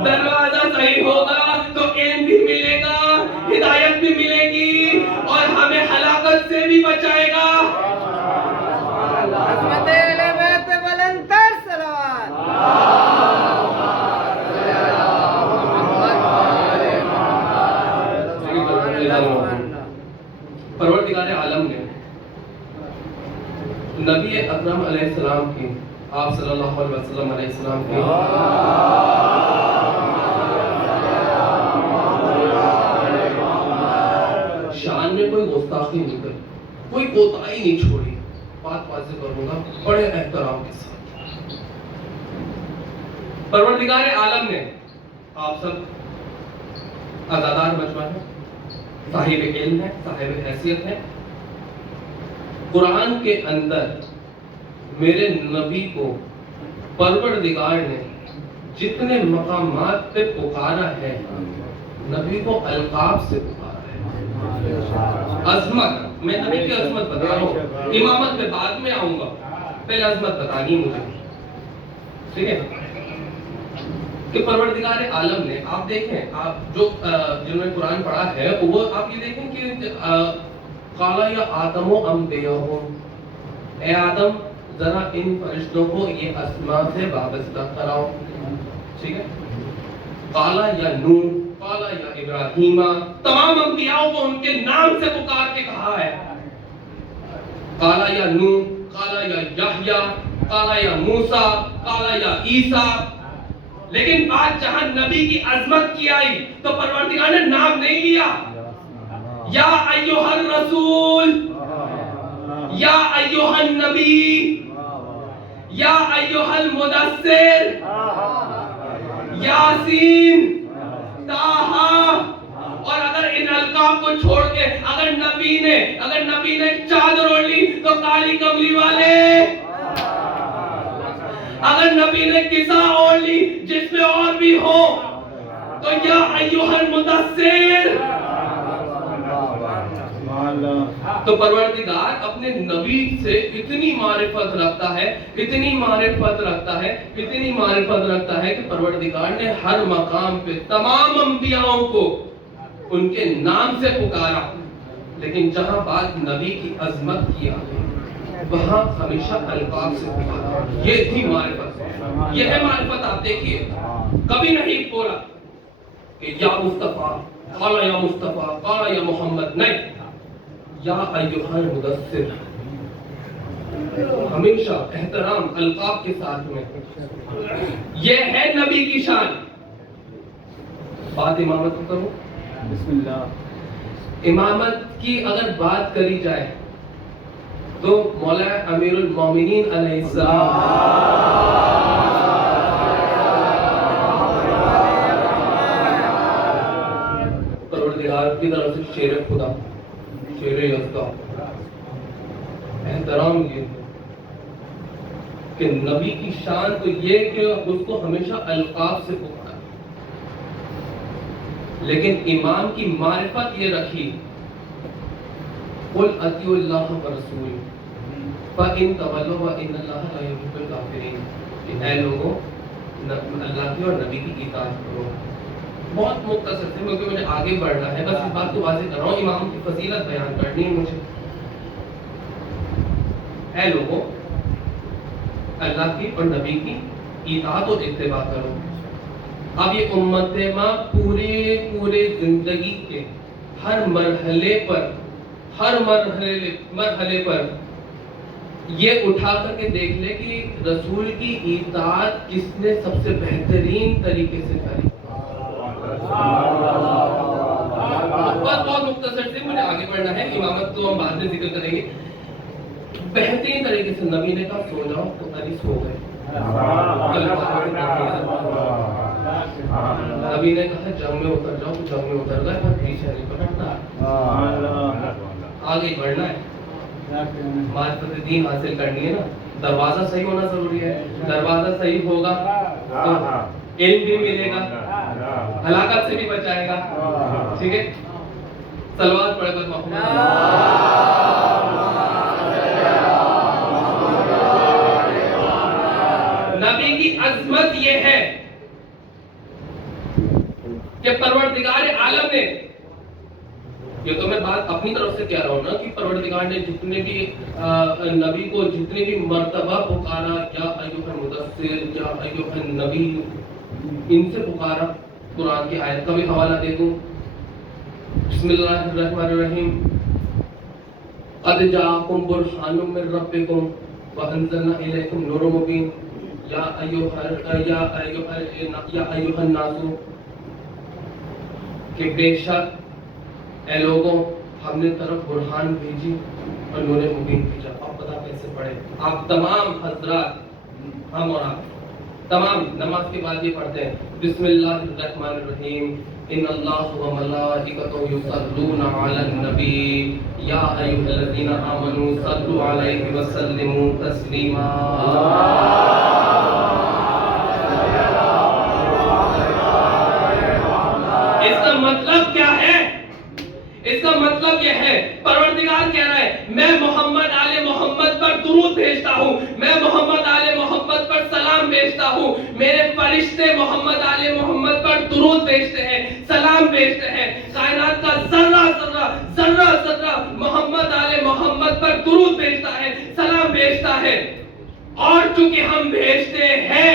دروازہ صحیح ہوگا تو علم بھی ملے گا, ہدایت بھی ملے گی, اور ہمیں ہلاکت سے بھی بچائے گا. عظمت اہل بیت پہ بلندتر صلوات. پروردگار عالم نے نبی اکرم علیہ السلام کی, آپ صلی اللہ علیہ وسلم علیہ السلام کی شان میں کوئی گستاخی نہیں کری, کوئی کوتاہی نہیں چھوڑی. بات واضح کروں گا بڑے احترام کے ساتھ. پروردگار عالم نے, آپ سب عزادار مجمع ہیں, صاحب علم ہے, صاحب حیثیت ہے. قرآن کے اندر میرے نبی کو پروردگار نے جتنے مقامات پہ پکارا ہے, نبی کو القاب سے پکارا ہے. عظمت, میں نبی کی عظمت بتا رہا ہوں, امامت پہ بعد میں آؤں گا, پہلے عظمت بتانی مجھے, ٹھیک ہے؟ کہ پروردگار عالم نے, آپ دیکھیں, آپ جو جنہوں نے قرآن پڑھا ہے وہ آپ یہ دیکھیں کہ قالا یا آدم انبئہم, اے آدم ذرا ان فرشتوں کو یہ اسماء سے وابستہ کراؤ. ٹھیک ہے؟ قالا یا نوح, قالا یا ابراہیم, تمام انبیاء کو ان کے نام سے پکار کے کہا ہے. قالا یا نوح, قالا یا یحییٰ, قالا یا موسیٰ, قالا یا عیسیٰ. لیکن بات جہاں نبی کی عظمت کی آئی تو پروردگار نے نام نہیں لیا. یا ایھا الرسول, یا ایھا النبی, یا ایھا المدثر، یاسین، طٰہٰ. اور اگر ان القاب کو چھوڑ کے اگر نبی نے چادر اوڑھ لی تو کالی کملی والے. اگر نبی نے کسا اوڑھ لی جس میں اور بھی ہو تو یا ایھا المدثر. تو پروردگار اپنے نبی سے اتنی معرفت رکھتا ہے کہ پروردگار نے ہر مقام پہ تمام انبیاءوں کو ان کے نام سے پکارا، لیکن جہاں بات نبی کی عظمت کی آئی وہاں ہمیشہ القاب سے پکارا. یہ تھی معرفت، یہ ہے معرفت. آپ دیکھیے کبھی نہیں بولا کہ یا مصطفیٰ، قال یا مصطفیٰ، قال یا محمد، نہیں، یا ایھا المدثر. ہمیشہ احترام القاب کے ساتھ میں. یہ ہے نبی کی شان. بات امامت کو کروں. بسم اللہ. امامت کی اگر بات کری جائے تو مولا امیر المومنین علیہ السلام پروردگار کی طرف سے شیر خدا، شیر یزدہ. احترام یہ کہ نبی کی شان تو یہ کہ اس کو ہمیشہ القاب سے پکارا، لیکن امام کی معرفت یہ رکھی قل اطیعوا اللہ ورسولہ فإن تولوا فإن اللہ لا يحب الکافرین. کہ اے لوگوں اللہ کی اور نبی کی اطاعت کرو. بہت مختصر سے کیونکہ مجھے آگے بڑھنا ہے، بس اس بات کو واضح کر رہا ہوں، امام کی فضیلت بیان کرنی ہے مجھے. اے لوگوں اللہ کی اور نبی کی اطاعت اور اتباع کرو. اب یہ امت ماں پورے زندگی کے ہر مرحلے پر یہ اٹھا کر کے دیکھ لے کہ رسول کی اطاعت کس نے سب سے بہترین طریقے سے کری. بہت مختصر سے مجھے آگے بڑھنا ہے، امامت تو ہم بعد میں ذکر کریں گے. بہترین طریقے سے نبی نے کہا سو جاؤ تو علی سو گئے. نبی نے کہا جنگ میں اتر جاؤ تو جنگ میں اتر گئے. پر پیچھے نہیں پکڑنا، آگے بڑھنا ہے. معرفت دین حاصل کرنی ہے نا، دروازہ صحیح ہونا ضروری ہے. دروازہ صحیح ہوگا تو علم بھی ملے گا، ہلاکت سے بھی بچائے گا. ٹھیک ہے، صلوات پڑھ کر محمد. نبی کی عظمت یہ ہے کہ پروردگار عالم نے، یہ تو میں بات اپنی طرف سے کہہ رہا ہوں نا، کہ پروردگار نے جتنے بھی نبی کو جتنے بھی مرتبہ پکارا، یا ایھا المدثر، یا ایھا النبی، ان سے پکارا. قرآن کی آیت کا بھی حوالہ دے دوں. بسم اللہ الرحمن الرحیم. قد جاءکم برہان من ربکم وانزلنا الیکم نور مبین. یا ایھا الناس، کہ بے شک اے لوگوں ہم نے طرف برہان بھیجی اور نور مبین بھیجا. آپ پتہ کیسے پڑھے؟ آپ تمام حضرات، ہم اور آپ تمام نماز کے بعد یہ پڑھتے ہیں بسم اللہ الرحمن الرحیم. ان اللہ و ملائکتہ یصلون علی النبی یا ایھا الذین آمنوا صلوا علیہ وسلموا تسلیما. اس کا مطلب کیا ہے؟ اس کا مطلب یہ ہے پروردگار کہہ رہا ہے میں محمد آل محمد پر درود بھیجتا ہوں، میں محمد آل محمد پر سلام بھیجتا ہوں. میرے فرشتے محمد آل محمد پر درود بھیجتے ہیں، سلام بھیجتے ہیں. کائنات کا ذرہ محمد آل محمد پر درود بھیجتا ہے، سلام بھیجتا ہے. اور چونکہ ہم بھیجتے ہیں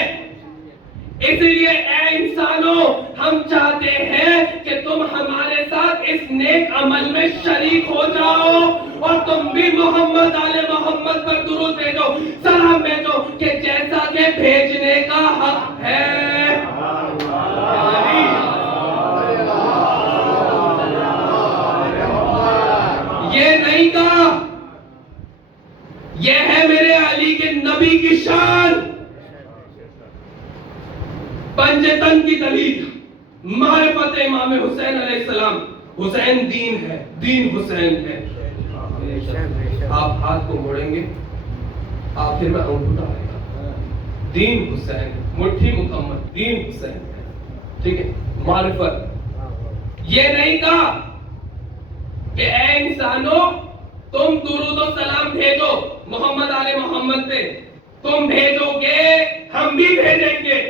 اس لیے اے انسانوں ہم چاہتے ہیں کہ تم ہمارے ساتھ اس نیک عمل میں شریک ہو جاؤ اور تم بھی محمد آل محمد پر درود بھیجو، سلام بھیجو، کہ جیسا کہ بھیجنے کا حق ہے. یہ نہیں کہا، یہ ہے میرے علی کے نبی کی شان. معرفت امام حسین علیہ السلام. حسین دین ہے, دین حسین ہے. آپ ہاتھ کو موڑیں گے, آخر میں انگوٹھا آئے گا. دین حسین, مٹھی مکمل, دین حسین ہے. ٹھیک ہے. معرفت یہ نہیں کہا کہ اے انسانوں تم درود و سلام بھیجو محمد آل محمد پہ, تم بھیجو گے ہم بھی بھیجیں گے.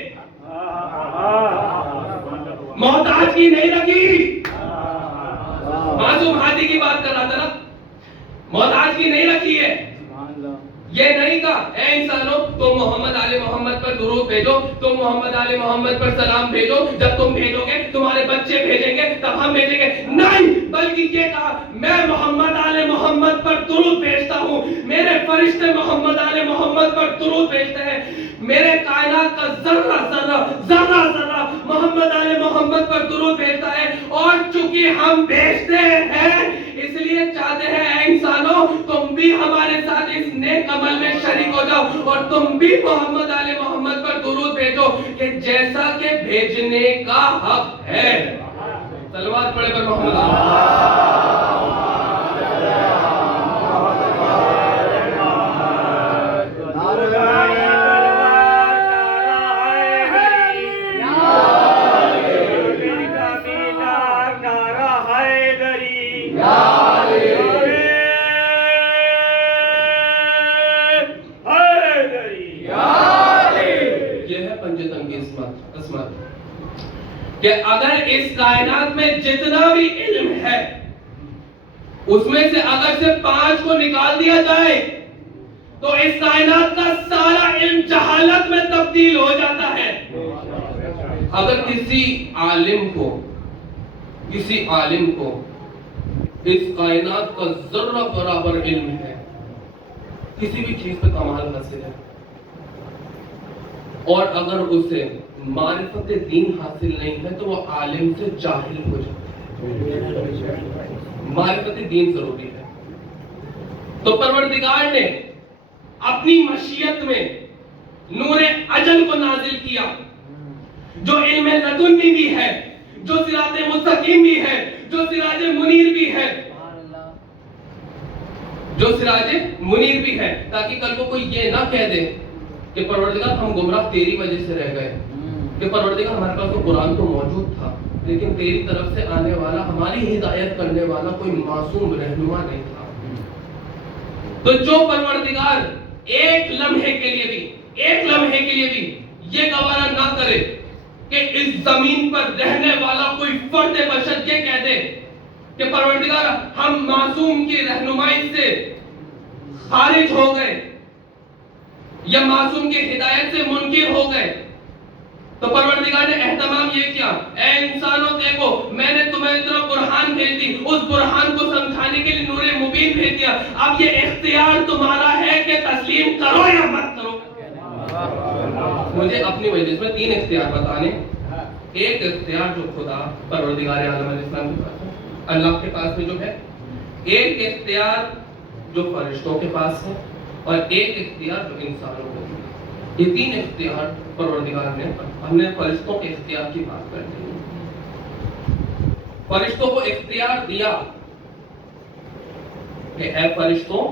محتاج کی نہیں رکھی. معصوم ہادی کی بات کر رہا تھا نا, محتاج کی نہیں رکھی ہے. یہ نہیں کہا اے انسانوں تم محمد آل محمد پر درود بھیجو, تم محمد آل محمد پر سلام بھیجو, جب تم بھیجو گے تمہارے بچے بھیجیں گے تب ہم بھیجیں گے. نہیں, بلکہ یہ کہا میں محمد آل محمد پر درود بھیجتا ہوں, میرے فرشتے محمد آل محمد پر درود بھیجتے ہیں, میرے کائنات کا ذرہ ذرہ ذرہ ذرہ محمد آل محمد پر درود بھیجتا ہے. اور چونکہ ہم بھیجتے ہیں اس لیے چاہتے ہیں اے انسانوں تم بھی ہمارے ساتھ اس نیک عمل میں شریک ہو جاؤ اور تم بھی محمد آل محمد پر درود بھیجو کہ جیسا کہ بھیجنے کا حق ہے. صلوات پڑھے پر محمد. کہ اگر اس کائنات میں جتنا بھی علم ہے اس میں سے اگر سے 5 کو نکال دیا جائے تو اس کائنات کا سارا علم جہالت میں تبدیل ہو جاتا ہے. اگر کسی عالم کو اس کائنات کا ذرہ برابر علم ہے, کسی بھی چیز پہ کمال حاصل ہے, اور اگر اسے معرفت دین حاصل نہیں ہے تو وہ عالم سے جاہل ہو جاتا ہے. معرفت دین ضروری ہے. تو پروردگار نے اپنی مشیت میں نور اجل کو نازل کیا جو علم لدنی بھی ہے, جو صراط مستقیم بھی ہے, جو سراج منیر بھی ہے, تاکہ کل کو کوئی یہ نہ کہہ دے کہ پروردگار ہم گمراہ تیری وجہ سے رہ گئے, کہ پروردگار ہمارے پاس تو قرآن تو موجود تھا لیکن تیری طرف سے آنے والا, ہماری ہدایت کرنے والا کوئی معصوم رہنما نہیں تھا. تو جو پروردگار ایک لمحے کے لیے بھی یہ گوارا نہ کرے کہ اس زمین پر رہنے والا کوئی فرد بشر یہ کہہ دے کہ پروردگار ہم معصوم کی رہنمائی سے خارج ہو گئے یا معصوم کی ہدایت سے منکر ہو گئے, تو پروردگار نے اہتمام یہ کیا اے انسانوں دیکھو میں نے تمہیں طرف برہان بھیج دی, اس برہان کو سمجھانے کے لیے نور مبین بھیج دیا. اب یہ اختیار تمہارا ہے کہ تسلیم کرو یا مت کرو. مجھے اپنی مجلس میں 3 اختیار بتانے. ایک اختیار جو خدا پروردگار عالم علیہ السلام کے پاس ہے, اللہ کے پاس میں جو ہے, ایک اختیار جو فرشتوں کے پاس ہے, اور ایک اختیار جو انسانوں کو ہے. یہ 3 اختیار پروردگار نے, ہم نے فرشتوں کے اختیار کی بات کر دی. فرشتوں کو اختیار دیا کہ اے فرشتوں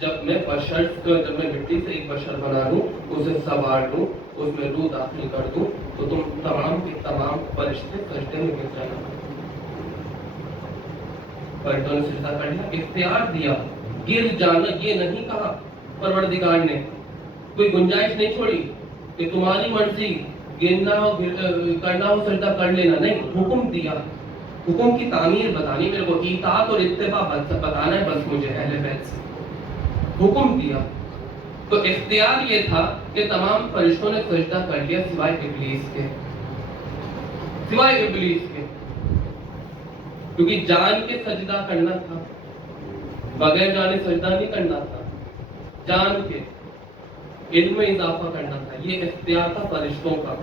جب میں مٹی سے ایک بشر بنا لوں, اسے سوار لوں, اس میں روح داخل کر دوں تو تم تمام کے تمام فرشتے سجدے میں گر جانا. فرشتوں نے سجدہ کر لیا, اختیار دیا. گر جانا یہ نہیں کہا پروردگار نے, کوئی گنجائش نہیں چھوڑی کہ تمہاری مرضی گرنا ہو کرنا ہو سجدہ کر لینا. نہیں, حکم دیا. حکم کی تعمیر بتانی میرے کو, اطاعت اور اتباع بتانا ہے بس مجھے اہل بیت سے. حکم دیا تو اختیار یہ تھا کہ تمام فرشتوں نے سجدہ کر لیا سوائے ابلیس کے, کیونکہ جان کے سجدہ کرنا تھا, بغیر جانے سجدہ نہیں کرنا تھا, جان کے علم میں اضافہ کرنا تھا. یہ اختیار تھا فرشتوں کا.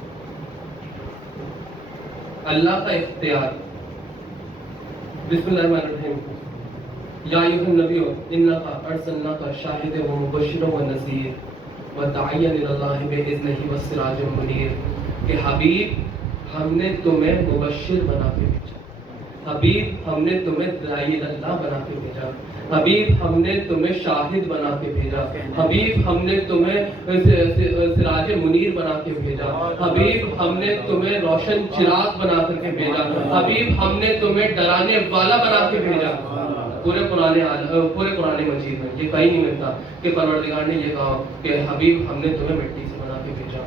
اللہ کا اختیار. بسم اللہ الرحمن الرحیم. یا ایھا النبی انک ارسلناک شاہدا و مبشرا و نذیرا و داعیا الی اللہ باذنہ و سراجا منیر. کہ حبیب ہم نے تمہیں مبشر بنا کے بھیجا، حبیب ہم نے تمہیں داعی اللہ بنا کے بھیجا، حبیب ہم نے تمہیں شاہد بنا کے بھیجا، حبیب ہم نے تمہیں سراج منیر بنا کے بھیجا، حبیب ہم نے تمہیں روشن چراغ بنا کر کے بھیجا، حبیب ہم نے تمہیں ڈرانے والا بنا کے بھیجا۔ پورے قرآن مجید میں یہ کہیں نہیں ملتا کہ پروردگار نے یہ کہا کہ حبیب ہم نے تمہیں مٹی سے بنا کے بھیجا،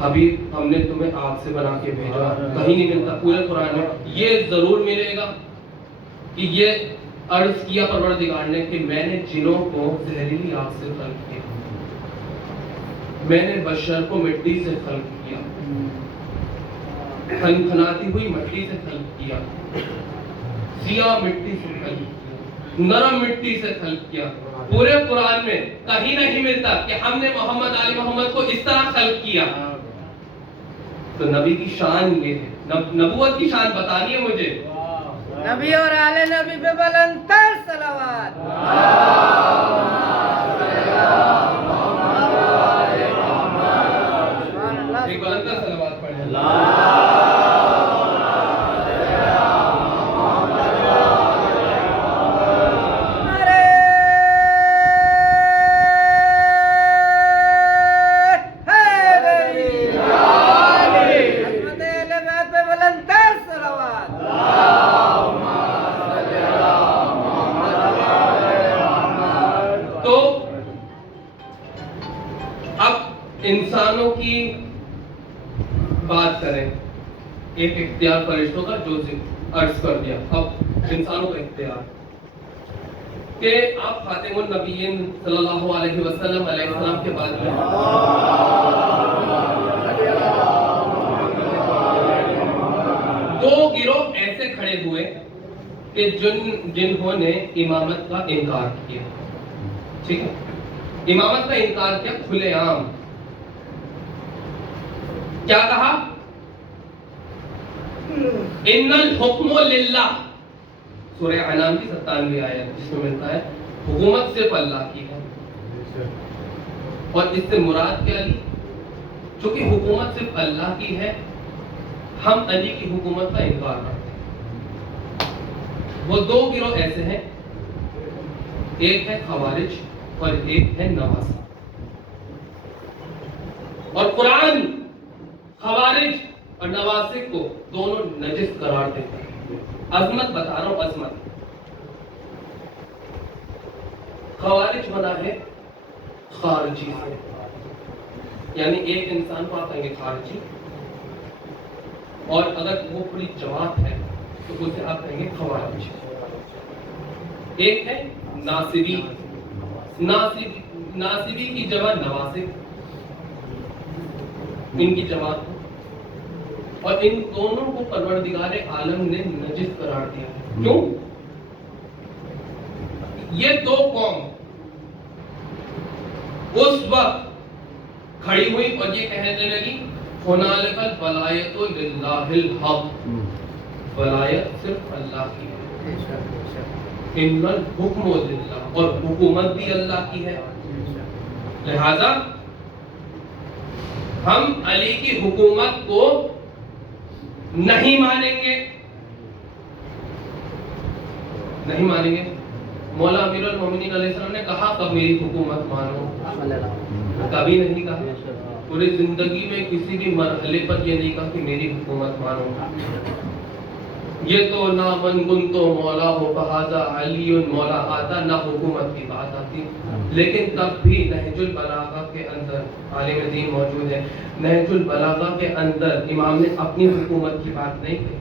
حبیب ہم نے تمہیں آگ سے بنا کے بھیجا، کہیں نہیں ملتا پورے قرآن میں۔ یہ ضرور ملے گا کہ یہ عرض کیا پروردگار نے کہ میں نے جنوں کو زہریلی آگ سے خلق کیا، میں نے بشر کو مٹی سے خلق کیا، کھنکھناتی ہوئی مٹی سے خلق کیا، سیاہ مٹی سے خلق کیا، نرم مٹی سے خلق کیا۔ پورے قرآن میں کہیں نہیں ملتا کہ ہم نے محمد آل محمد کو اس طرح خلق کیا۔ تو نبی کی شان یہ ہے، نبوت کی شان بتانی ہے مجھے۔ نبی اور آل نبی پہ بلند تر صلوات۔ ایک بلند تر صلوات پڑھیں۔ انسانوں کی بات کریں، ایک اختیار فرشتوں کا جو عرض کر دیا، اب انسانوں کا اختیار کہ آپ خاتم النبیین صلی اللہ علیہ وسلم علیہ السلام کے بعد میں دو گروہ ایسے کھڑے ہوئے کہ جنہوں نے امامت کا انکار کیا، ٹھیک ہے، امامت کا انکار کیا کھلے عام۔ کیا کہا؟ ان الحکم للہ، سورہ انعام کی 97 آیت جس میں ملتا ہے حکومت صرف اللہ کی ہے، اور اس سے مراد کیا لی؟ چونکہ حکومت صرف اللہ کی ہے، ہم علی کی حکومت کا انکار کرتے ہیں۔ وہ دو گروہ ایسے ہیں، ایک ہے خوارج اور ایک ہے نواسہ، اور قرآن خوارج اور نواسق کو دونوں نجس قرار دیتا ہے۔ عظمت بتا رہا ہوں، عظمت۔ خوارج بنا ہے خارجی سے، یعنی ایک انسان کو آپ کہیں گے خارجی، اور اگر وہ پوری جماعت ہے تو اسے آپ کہیں گے خوارج۔ ایک ہے ناصبی، ناصبی کی جمع نواسق، ان کی جماعت، اور ان دونوں کو پروردگار عالم نے نجس قرار دیا۔ کیوں؟ یہ دو قوم اس وقت کھڑی ہوئی اور یہ کہنے لگی ہنالک الولایۃ للہ الحق، ولایت صرف اللہ کی ہے، ان الحکم للہ، اور حکومت بھی اللہ کی ہے، لہذا ہم علی کی حکومت کو نہیں مانیں گے، نہیں مانیں گے۔ مولا امیر المومنین علیہ السلام نے کہا کب میری حکومت مانو؟ کبھی نہیں کہا، پوری زندگی میں کسی بھی مرحلے پر یہ نہیں کہا کہ میری حکومت مانو۔ یہ تو نہ من کن تو مولا ہو بہذا علی مولا آتا، نہ حکومت کی بات آتی، لیکن تب بھی نہج البلاغہ کے اندر عالم دین موجود ہے، نہج البلاغہ کے اندر امام نے اپنی حکومت کی بات نہیں کی۔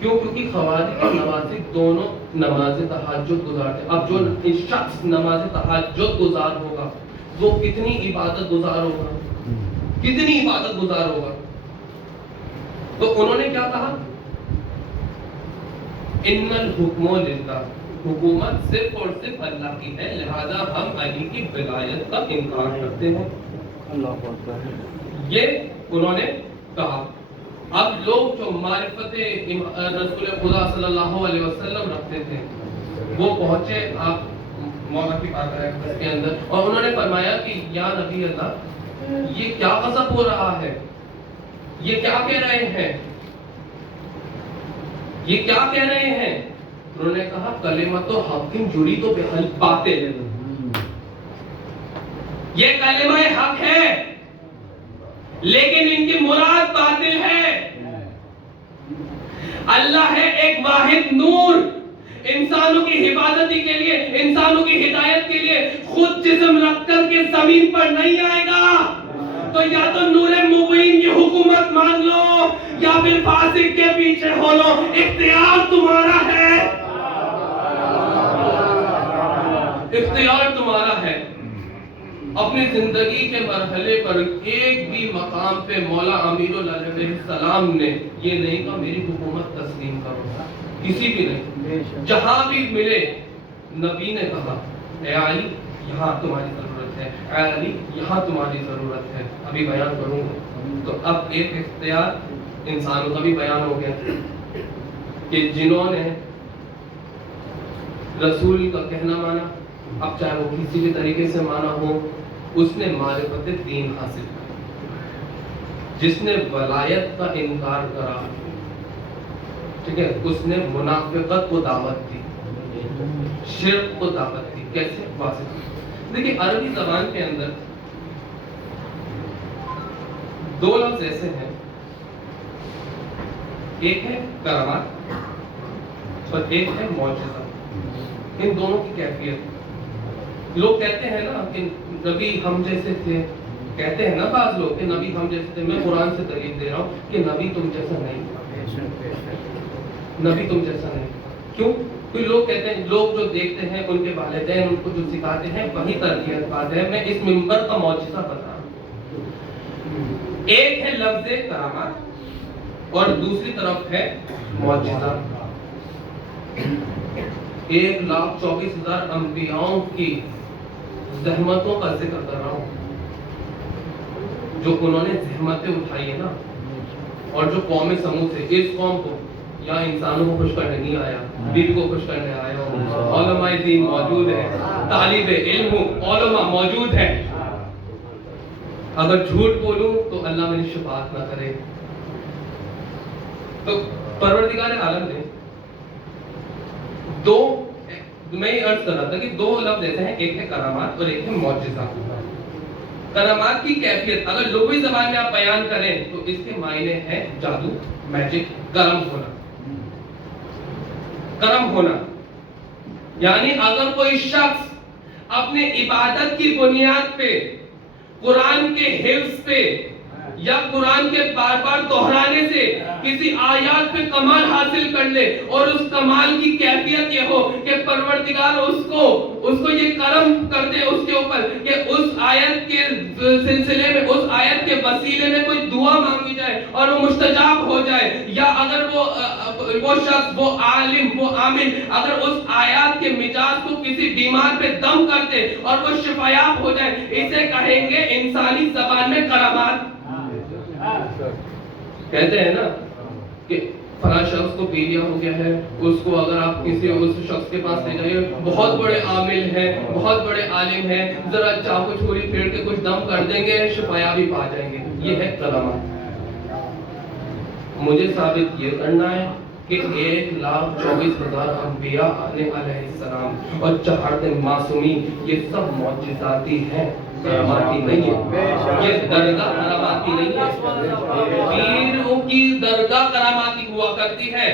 کیوں؟ کیونکہ خوارج اور نواسق دونوں نماز تہجد گزارتے۔ اب جو شخص نماز تہجد گزار ہوگا وہ کتنی عبادت گزار ہوگا، کتنی عبادت گزار ہوگا۔ تو انہوں نے کیا کہا؟ ان الحکم للہ، حکومت صرف اور صرف اللہ کی ہے، لہذا ہم علی کی ولایت کا انکار کرتے ہیں۔ یہ انہوں نے کہا۔ اب لوگ جو معرفت رسول خدا صلی اللہ علیہ وسلم رکھتے تھے وہ پہنچے آپ مولا کی بات ہے اس کے اندر، اور انہوں نے فرمایا کہ یا نبی اللہ، یہ کیا غضب ہو رہا ہے، یہ کیا کہہ رہے ہیں یہ کیا کہہ رہے ہیں؟ انہوں نے کہا کلمۃ حق جڑی تو بحل باطل، یہ کلمہ حق ہے لیکن ان کی مراد باطل ہے۔ اللہ ہے ایک واحد نور، انسانوں کی حفاظتی کے لیے، انسانوں کی ہدایت کے لیے خود جسم رکھ کر کے زمین پر نہیں آئے گا۔ تو یا تو نور مبین کی حکومت مان لو یا پھر فاسق کے پیچھے ہو لو، اختیار تمہارا ہے، اختیار تمہارا ہے۔ اپنی زندگی کے مرحلے پر ایک بھی مقام پہ مولا امیر علیہ السلام نے یہ نہیں کہا میری حکومت تسلیم کرو، کسی بھی نہیں۔ جہاں بھی ملے نبی نے کہا اے علی یہاں تمہاری ضرورت ہے، اے علی یہاں تمہاری ضرورت ہے، ابھی بیان کروں گا۔ تو اب ایک اختیار انسانوں کا بھی بیان ہو گیا کہ جنہوں نے رسول کا کہنا مانا، اب چاہے وہ کسی بھی طریقے سے مانا ہو، اس نے معرفت دین حاصل کیا۔ جس نے ولایت کا انکار کرا، ٹھیک ہے، اس نے منافقت کو دعوت دی، شرک کو دعوت دی۔ کیسے؟ واضح دیکھیں عربی زبان کے اندر دو لفظ ایسے ہیں، ایک ہے کرامات اور ایک ہے معجزہ۔ ان دونوں کی کیفیت، لوگ کہتے ہیں نا کہ نبی ہم جیسے تھے، کہتے ہیں نا بعض لوگ کہ نبی ہم جیسے تھے۔ میں قرآن سے دلیل دے رہا ہوں کہ نبی تم جیسا نہیں تھا، نبی تم جیسا نہیں تھا۔ کیوں؟ کوئی لوگ کہتے ہیں، لوگ جو دیکھتے ہیں ان کے والدین ان کو جو سکھاتے ہیں وہی تربیت پاتے ہیں۔ میں اس منبر کا معجزہ بتا رہا ہوں، ایک ہے لفظ کرامات اور دوسری طرف ہے معجزہ۔ 1,24,000 انبیاؤں کی زحمتوں کا ذکر کر رہا ہوں، جو انہوں نے زحمتیں اٹھائی ہیں نا، اور جو قوم سمود سے، اس قوم کو یا انسانوں کو خوش کرنے نہیں آیا، دل کو خوش کرنے آیا ہوں۔ علماء دین موجود ہے، طالب علم علماء موجود ہے۔ اگر جھوٹ بولوں تو اللہ میری شفاعت نہ کرے۔ تو پروردگار عالم نے دو، میں یہ عرض کر رہا تھا کہ دو لفظ ایسے ہیں، ایک ہے کرامات اور ایک ہے معجزہ۔ کرامات کی کیفیت اگر لغوی زبان میں آپ بیان کریں تو اس کے معنی ہے جادو، میجک، کرم ہونا۔ کرم ہونا یعنی اگر کوئی شخص اپنے عبادت کی بنیاد پہ، قرآن کے حفظ پہ یا قرآن کے بار بار دہرانے سے کسی آیات پہ کمال حاصل کر لے، اور اس کمال کی کیفیت یہ ہو کہ پروردگار اس کو یہ کرم کر دے اس کے اوپر کہ اس آیت کے سلسلے میں، اس آیت کے وسیلے میں کوئی دعا مانگی جائے اور وہ مستجاب ہو جائے، یا اگر وہ شخص، وہ عالم، وہ عامل اگر اس آیات کے مجاز کو کسی بیمار پہ دم کر دے اور وہ شفایاب ہو جائے، اسے کہیں گے انسانی زبان میں کرامات۔ کہتے ہیں نا کہ فلاں شخص کو پیلیا ہو گیا ہے، اس کو اگر آپ کسی اس شخص کے پاس لے جائیے، بہت بڑے عامل ہیں، بہت بڑے عالم ہیں، ذرا چاقو چھری پھیر کے کچھ دم کر دیں گے، شفایابی پا جائیں گے۔ یہ ہے کرامات۔ مجھے ثابت یہ کرنا ہے کہ 1,24,000 انبیاء علیہ السلام اور 4 معصومین یہ سب معجزاتی ہیں، کراماتی نہیں ہے۔ یہ درگاہ کراماتی نہیں ہے، پیروں کی درگاہ کراماتی ہوا کرتی ہے،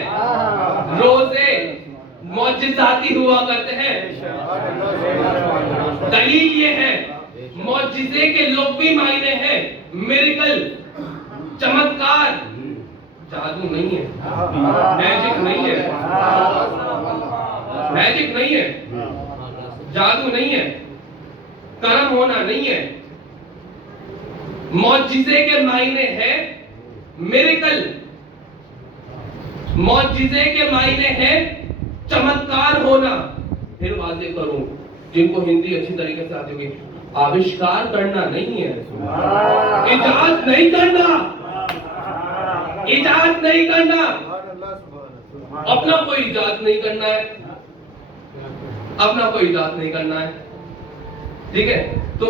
روزے معجزاتی ہوا کرتے ہیں۔ دلیل یہ ہے، معجزے کے لغوی معنی ہیں میریکل، چمتکار، جادو نہیں ہے، میجک نہیں ہے، میجک نہیں ہے، جادو نہیں ہے، کرم ہونا نہیں ہے۔ معجزے کے معنی ہے میریکل، معجزے کے معنی ہے چمتکار ہونا۔ پھر واضح کروں جن کو ہندی اچھی طریقے سے آتی ہوگی، آوشکار کرنا نہیں ہے، ایجاد نہیں کرنا، ایجاد نہیں کرنا، اپنا کوئی ایجاد نہیں کرنا ہے، اپنا کوئی ایجاد نہیں کرنا ہے، ٹھیک ہے۔ تو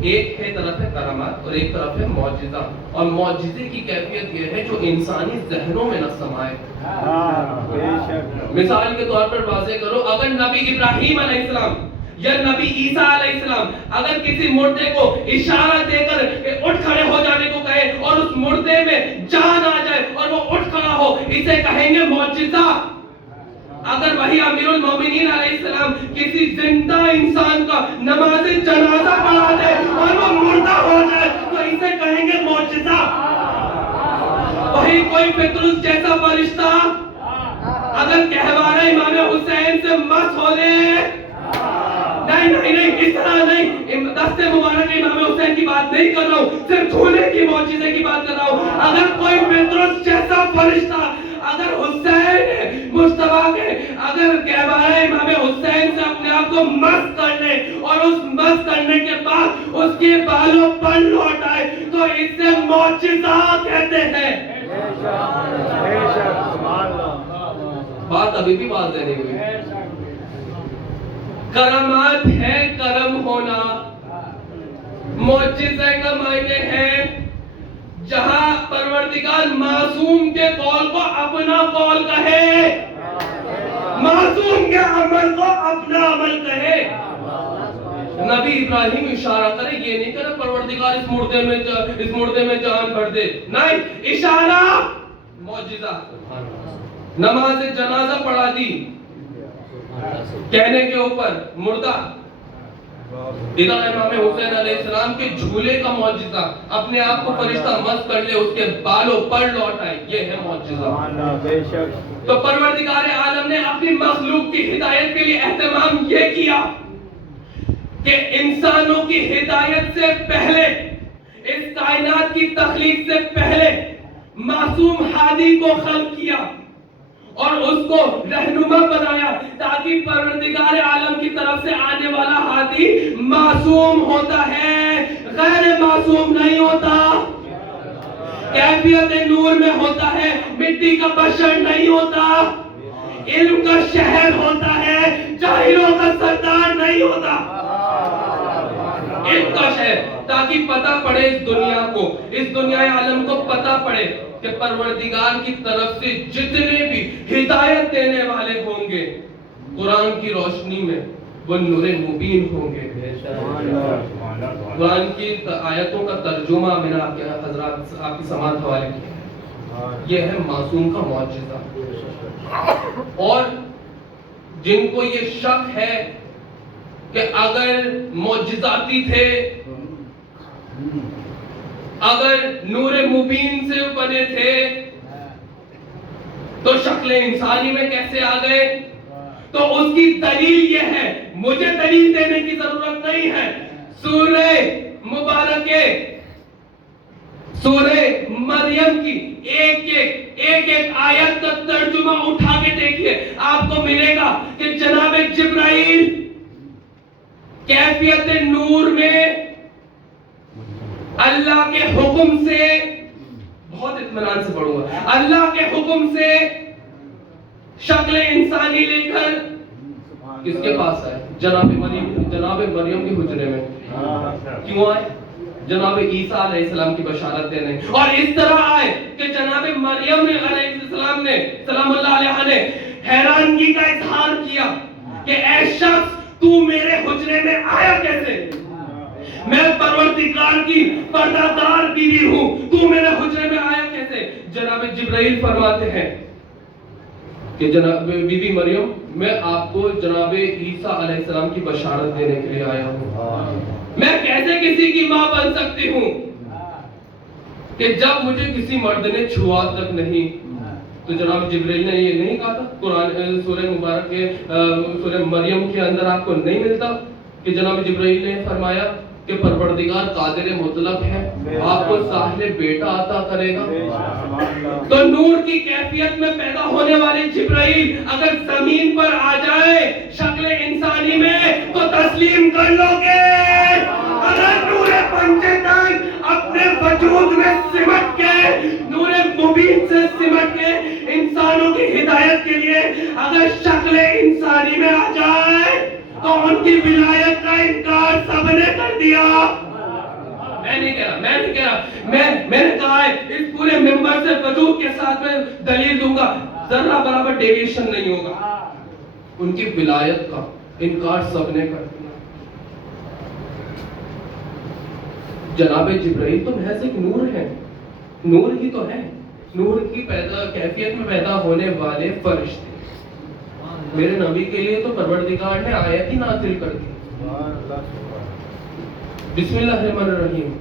ایک ہے طرف ہے کرامات اور ایک طرف ہے معجزہ، اور معجزے کی کیفیت یہ ہے جو انسانی ذہنوں میں نہ سمائے، مثال کے طور پر واضح کرو، اگر نبی ابراہیم علیہ السلام یا نبی عیسیٰ علیہ السلام اگر کسی مردے کو اشارہ دے کر اٹھ کھڑے ہو جانے کو کہے اور اس مردے میں جان آ جائے اور وہ اٹھ کھڑا ہو، اسے کہیں گے معجزہ۔ اگر وہی امیر المومنین علیہ السلام کسی زندہ انسان کا نماز جنازہ پڑھا دے اور وہ مردہ ہو جائے تو اسے کہیں گے معجزہ۔ وہی کوئی پطرس جیسا فرشتہ اگر کہوارہ امام حسین سے مس ہو لے، نہیں اس طرح نہیں، دست مبارک امام حسین کی بات نہیں کر رہا ہوں، صرف جھولے کی معجزے کی بات کر رہا ہوں۔ اگر کوئی پطرس جیسا فرشتہ اگر حسین مصطفیٰ کے اگر کہوارہ امام حسین سے اپنے آپ کو مس کر لے اور اس مس کرنے کے بعد اس کے بالوں پر لوٹ آئے تو اسے معجزہ کہتے ہیں۔ بات ابھی بھی واضح نہیں ہوئی۔ کرامات ہے کرم ہونا، معجزے کا معنی ہے جہاں پروردگار معصوم کے قول کو اپنا قول کہے، معصوم کے عمل کو اپنا عمل کہے۔ نبی ابراہیم اشارہ کرے، یہ نہیں کرے پروردگار اس مردے میں جان بھر دے، نہیں، اشارہ معجزہ۔ نماز جنازہ پڑھا دی کہنے کے اوپر مردہ، ادھر امام حسین علیہ السلام کے جھولے کا معجزہ، اپنے آپ کو فرشتہ مس کر لے اس کے بالوں پر لوٹ آئے، یہ ہے معجزہ۔ تو پروردگار عالم نے اپنی مخلوق کی ہدایت کے لیے اہتمام یہ کیا کہ انسانوں کی ہدایت سے پہلے، اس کائنات کی تخلیق سے پہلے معصوم ہادی کو خلق کیا اور اس کو رہنما بنایا تاکہ پروردگار عالم کی طرف سے آنے والا ہادی معصوم ہوتا ہے، غیر معصوم نہیں ہوتا، کیفیت نور میں ہوتا ہے، مٹی کا بشر نہیں ہوتا، علم کا شہر ہوتا ہے، جاہلوں کا سردار نہیں ہوتا، علم کا شہر، تاکہ پتہ پڑے اس دنیا کو، اس دنیا عالم کو پتہ پڑے کہ پروردگار کی طرف سے جتنے بھی ہدایت دینے والے ہوں گے قرآن کی روشنی میں وہ نور مبین ہوں گے۔ قرآن کی آیتوں کا ترجمہ میں نے آپ کے حضرات آپ کی سماعت حوالے کیا، یہ ہے معصوم کا معجزہ۔ اور جن کو یہ شک ہے کہ اگر معجزاتی تھے، اگر نور مبین سے بنے تھے تو شکل انسانی میں کیسے آ گئے؟ تو اس کی دلیل یہ ہے، مجھے دلیل دینے کی ضرورت نہیں ہے، سورہ مبارکہ سورہ مریم کی ایک آیت کا ترجمہ اٹھا کے دیکھیے، آپ کو ملے گا کہ جناب جبرائیل کیفیت نور میں اللہ کے حکم سے، بہت اطمینان سے پڑھوں گا، اللہ کے حکم سے شکل انسانی لے کر کس کے پاس آئے؟ جناب مریم کے حجرے میں۔ کیوں آئے؟ جناب عیسیٰ علیہ السلام کی بشارت دینے، اور اس طرح آئے کہ جناب مریم علیہ السلام نے سلام اللہ علیہ نے حیرانگی کا اظہار کیا کہ اے شخص تو میرے حجرے میں آیا کیسے؟ میں پروردگار کی پردہ دار بیوی ہوں، تو میرے حجرے میں آیا کیسے؟ جناب جبرائیل فرماتے ہیں کہ جناب بی بی مریم میں آپ کو جناب عیسیٰ علیہ السلام کی بشارت دینے کے لیے آیا ہوں۔ میں کیسے کسی کی ماں بن سکتی ہوں کہ جب مجھے کسی مرد نے چھوا تک نہیں؟ تو جناب جبرائیل نے یہ نہیں کہا تھا قرآن سورہ مبارک کے سورہ مریم کے اندر آپ کو نہیں ملتا کہ جناب جبرائیل نے فرمایا کہ پروردگار قادر مطلق ہے، آپ کو ساحل بیٹا عطا کرے گا۔ تو نور کی کیفیت میں پیدا ہونے والے جبرائیل اگر زمین پر آ جائے شکل انسانی میں تو تسلیم کر لو گے، اگر نور پنجتن اپنے وجود میں سمٹ کے نور مبین سے سمٹ کے انسانوں کی ہدایت کے لیے اگر شکل انسانی میں آ جائے تو ان کی ولایت کا انکار سب نے کر دیا۔ میں نہیں کہہ رہا، میں نے کہا ہے اس پورے ممبر سے وجود کے ساتھ میں دلیل دوں گا، ذرہ برابر ڈیویشن نہیں ہوگا. ان کی ولایت کا انکار سب نے کر دیا. جناب جبرائیل تو محض ایک نور ہے, نور ہی تو ہے, نور کی کیفیت میں پیدا ہونے والے فرشتے. میرے نبی کے لیے تو پروردگار نے آیت ہی نازل کر دی. بسم اللہ الرحمن الرحیم.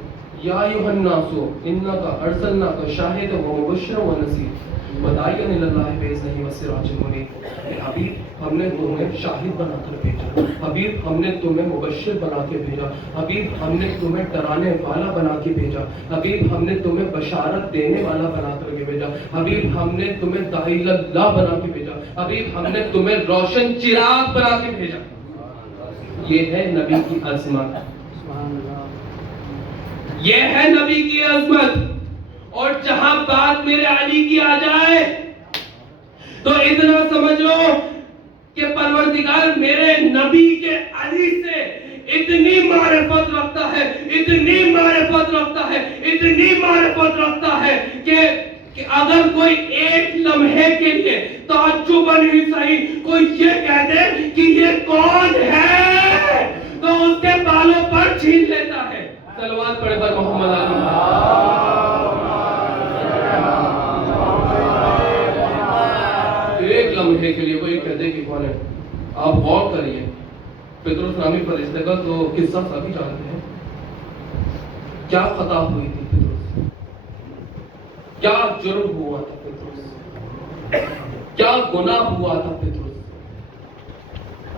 یا ایھا الناس انک ارسلناک شاہدا و مبشرا و نذیرا وداعیا الی اللہ باذنہ وسراجا منیرا. حبیب ہم نے تمہیں شاہد بنا کر بھیجا, حبیب ہم نے تمہیں مبشر بنا کے بھیجا, حبیب ہم نے تمہیں ڈرانے والا بنا کے بھیجا, حبیب ہم نے تمہیں بشارت دینے والا بنا کر کے بھیجا, حبیب ہم نے تمہیں داعی اللہ بنا کے بھیجا, حبیب ہم نے تمہیں روشن چراغ بنا کے بھیجا. یہ ہے نبی کی عظمت, یہ ہے نبی کی عظمت. اور جہاں بات میرے علی کی آ جائے تو اتنا سمجھ لو کہ پروردگار میرے نبی کے علی سے اتنی معرفت رکھتا ہے, اتنی معرفت رکھتا ہے, اتنی معرفت رکھتا ہے کہ اگر کوئی ایک لمحے کے لیے تعجباً ہی صحیح کوئی یہ کہہ دے کہ یہ کون ہے تو اس کے بالوں پر چھین لیتا ہے. صلوات پڑھے پر محمد علی. ایک لمحے کے لیے کوئی کہتے کہ کون ہے. آپ غور کریے, پطرس نامی فرشتے کا تو قصہ سبھی جانتے ہیں. کیا خطا ہوئی تھی پطرس, کیا جرم ہوا تھا پطرس, کیا گناہ ہوا تھا پطرس.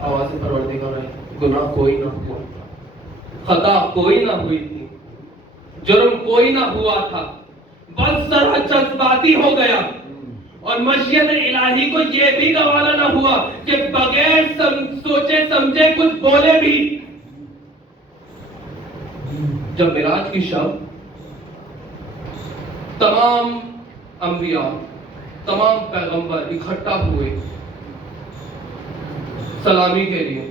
آواز پروردگار ہے, گناہ کوئی نہ ہوا تھا, خطا کوئی نہ ہوئی تھی, جرم کوئی نہ ہوا تھا, بس ذرا جذباتی ہو گیا. اور مشیت الہی کو یہ بھی گوارا نہ ہوا کہ بغیر سوچے سمجھے کچھ بولے بھی. جب معراج کی شب تمام انبیاء, تمام پیغمبر اکٹھا ہوئے سلامی کے لیے,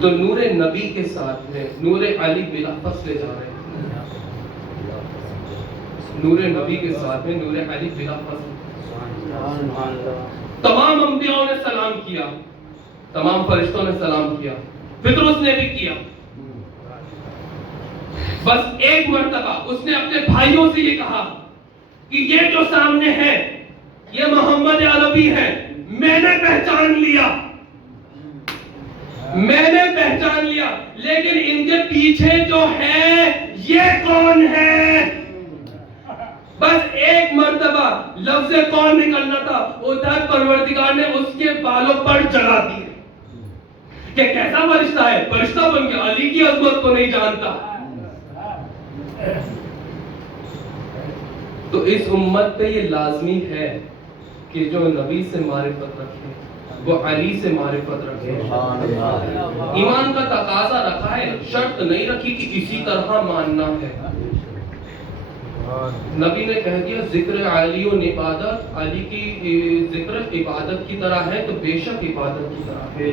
تو نور نبی کے ساتھ میں نور علی بلا فصل جا رہے ہیں. نور نبی کے ساتھ میں نور علی بلا فصل. تمام انبیاء نے سلام کیا, تمام فرشتوں نے سلام کیا, پطرس نے بھی کیا. بس ایک مرتبہ اس نے اپنے بھائیوں سے یہ کہا کہ یہ جو سامنے ہے یہ محمد عربی ہے, میں نے پہچان لیا, میں نے پہچان لیا, لیکن ان کے پیچھے جو ہے یہ کون ہے. بس ایک مرتبہ لفظ کون نکلنا تھا, ادھر پروردگار نے اس کے بالوں پر جلا دیے کہ کیسا فرشتہ ہے, فرشتہ بن گیا, علی کی عظمت کو نہیں جانتا. تو اس امت پہ یہ لازمی ہے کہ جو نبی سے معرفت رکھے وہ علی سے معرفت رکھے. ایمان کا تقاضا رکھا ہے, شرط نہیں رکھی کہ اسی طرح ماننا ہے. نبی نے کہہ دیا ذکر علی و عبادت, علی کی ذکر عبادت کی طرح ہے تو بے شک عبادت کی طرح ہے.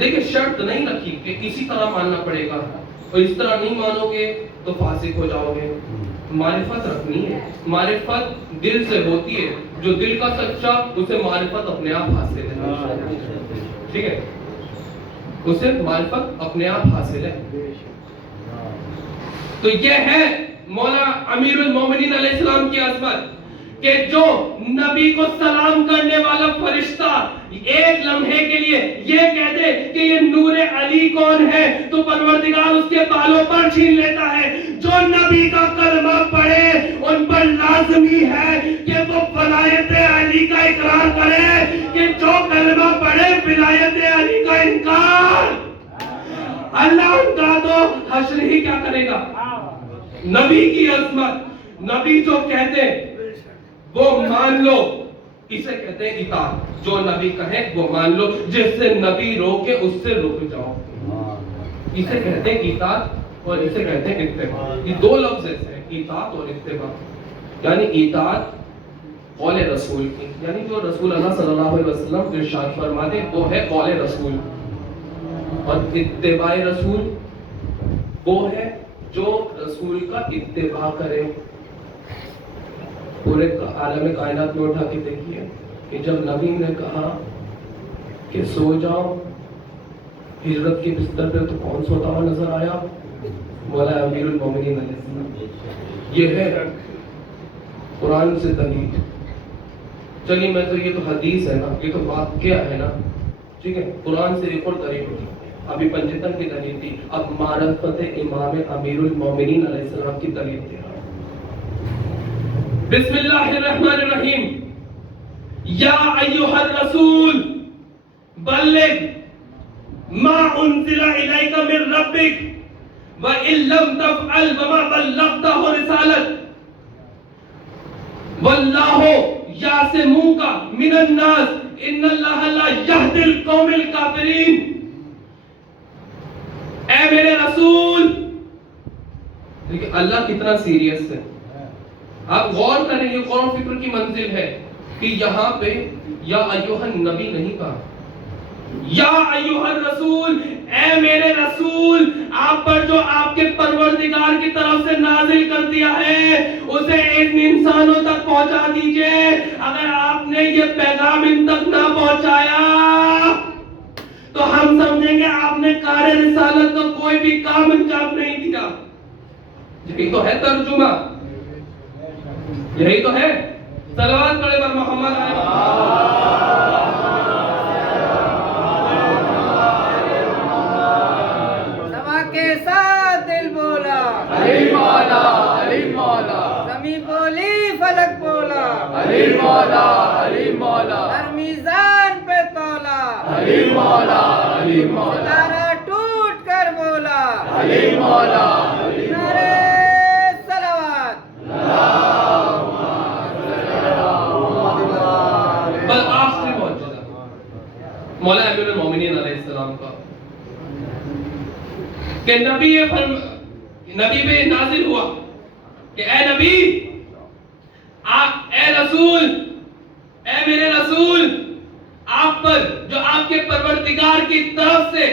دیکھیں شرط نہیں رکھی کہ اسی طرح ماننا پڑے گا, اور اس طرح نہیں مانو گے تو فاسق ہو جاؤ گے. معرفت رکھنی ہے, معرفت دل سے ہوتی ہے, جو دل کا سچا اسے معرفت اپنے آپ حاصل ہے. ٹھیک ہے, اسے معرفت اپنے آپ حاصل ہے. تو یہ ہے مولا امیر المومنین علیہ السلام کی عظمت کہ جو نبی کو سلام کرنے والا فرشتہ ایک لمحے کے لیے یہ کہہ دے کہ یہ نور علی کون ہے تو پروردگار اس کے بالوں پر چھین لیتا ہے. جو نبی کا کلمہ پڑھے ان پر لازمی ہے کہ وہ ولایت علی کا اقرار کرے, کہ جو کلمہ پڑھے ولایت علی کا انکار, اللہ ان کا تو حشر ہی کیا کرے گا. نبی کی عظمت, نبی جو کہتے وہ مان لو, اسے کہتے ہیں اطاعت. جو نبی کہے وہ مان لو, جس سے نبی روکے اس سے رک جاؤ. اسے کہتے ہیں اطاعت اور اسے کہتے ہیں اتباع. یہ دو لفظ ہیں, اطاعت اور اتباع. یعنی اطاعت قول رسول کی, یعنی جو رسول اللہ صلی اللہ علیہ وسلم ارشاد فرماتے وہ ہے قول رسول, اور اتباع رسول وہ ہے جو رسول کا اتباع کرے. پورے عالم کائنات میں اٹھا کے دیکھیے کہ جب نبی نے کہا کہ سو جاؤ ہجرت کے بستر پہ تو کون سوتا ہوا نظر آیا؟ مولا امیر المومنین علیہ السلام. یہ ہے قرآن سے دلیل. چلیے میں تو یہ تو حدیث ہے نا, یہ تو واقعہ ہے نا, ٹھیک ہے, قرآن سے ریکارڈ کری ہوئی. ابھی پنجتن کی دلیل تھی, اب معرفت امام امیر المومنین علیہ السلام کی دلیل دے رہا. بسم اللہ الرحمن الرحیم. یا ایھا الرسول بلغ ما انزل الیک من ربک وَإِن لَّمْ تَفْعَلْ وَمَا بَلَّغْتَ رِسَالَتَهُ وَاللَّهُ يَعْصِمُكَ مِنَ النَّاسِ إِنَّ اللَّهَ لَا يَهْدِي الْقَوْمَ الْكَافِرِينَ. اے میرے رسول, دیکھیں اللہ کتنا سیریس ہے. آپ غور کریں, یہ غور و فکر کی منزل ہے کہ یہاں پہ یا ایھا النبی نہیں کہا, یا ایھا الرسول, اے میرے رسول, آپ پر جو آپ کے پروردگار کی طرف سے نازل کر دیا ہے اسے ان انسانوں تک پہنچا دیجئے. اگر آپ نے یہ پیغام ان تک نہ پہنچایا تو ہم سمجھیں گے آپ نے کار رسالت کا کوئی بھی کام انجام نہیں دیا. یہی تو ہے ترجمہ, یہی تو ہے. صلوات پڑھے بر محمد کے ساتھ دل بولا علی مولا, علی مولا, زمین بولی فلک بولا, علی مولا, علی مولا, ہر میزان پہ تولا, علی مولا, علی مولا, ستارہ ٹوٹ کر بولا, علی مولا, نعرے صلوات. بل آخری معجزہ مولا امیر المومنین علیہ السلام کا کہ نبی پہ نازل ہوا کہ اے نبی, اے رسول, اے میرے رسول, آپ پر جو آپ کے پروردگار کی طرف سے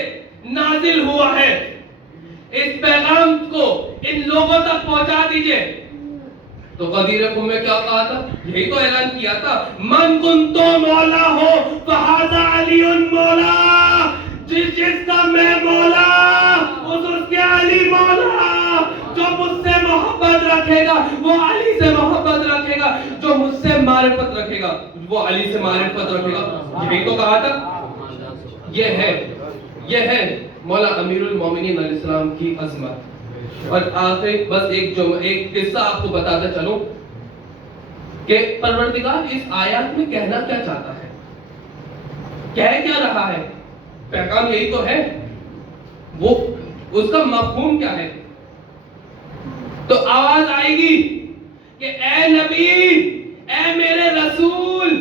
نازل ہوا ہے اس پیغام کو ان لوگوں تک پہنچا دیجئے. تو غدیر قوم میں کیا کہا تھا؟ یہی تو اعلان کیا تھا, من کنتو مولا ہو فہذا علی مولا, جس کا میں مولا اس کے علی مولا. جو مجھ سے محبت رکھے گا وہ علی سے محبت رکھے گا, جو مجھ سے معرفت رکھے گا وہ علی سے معرفت رکھے گا. یہی تو کہا تھا. یہ ہے مولا امیر المومنین علیہ السلام کی عظمت. اور آخر بس ایک قصہ آپ کو بتاتا چلوں کہ پروردگار اس آیات میں کہنا کیا چاہتا ہے, کہہ کیا رہا ہے. پیغام یہی تو ہے, وہ اس کا مفہوم کیا ہے. تو آواز آئے گی کہ اے نبی, اے میرے رسول,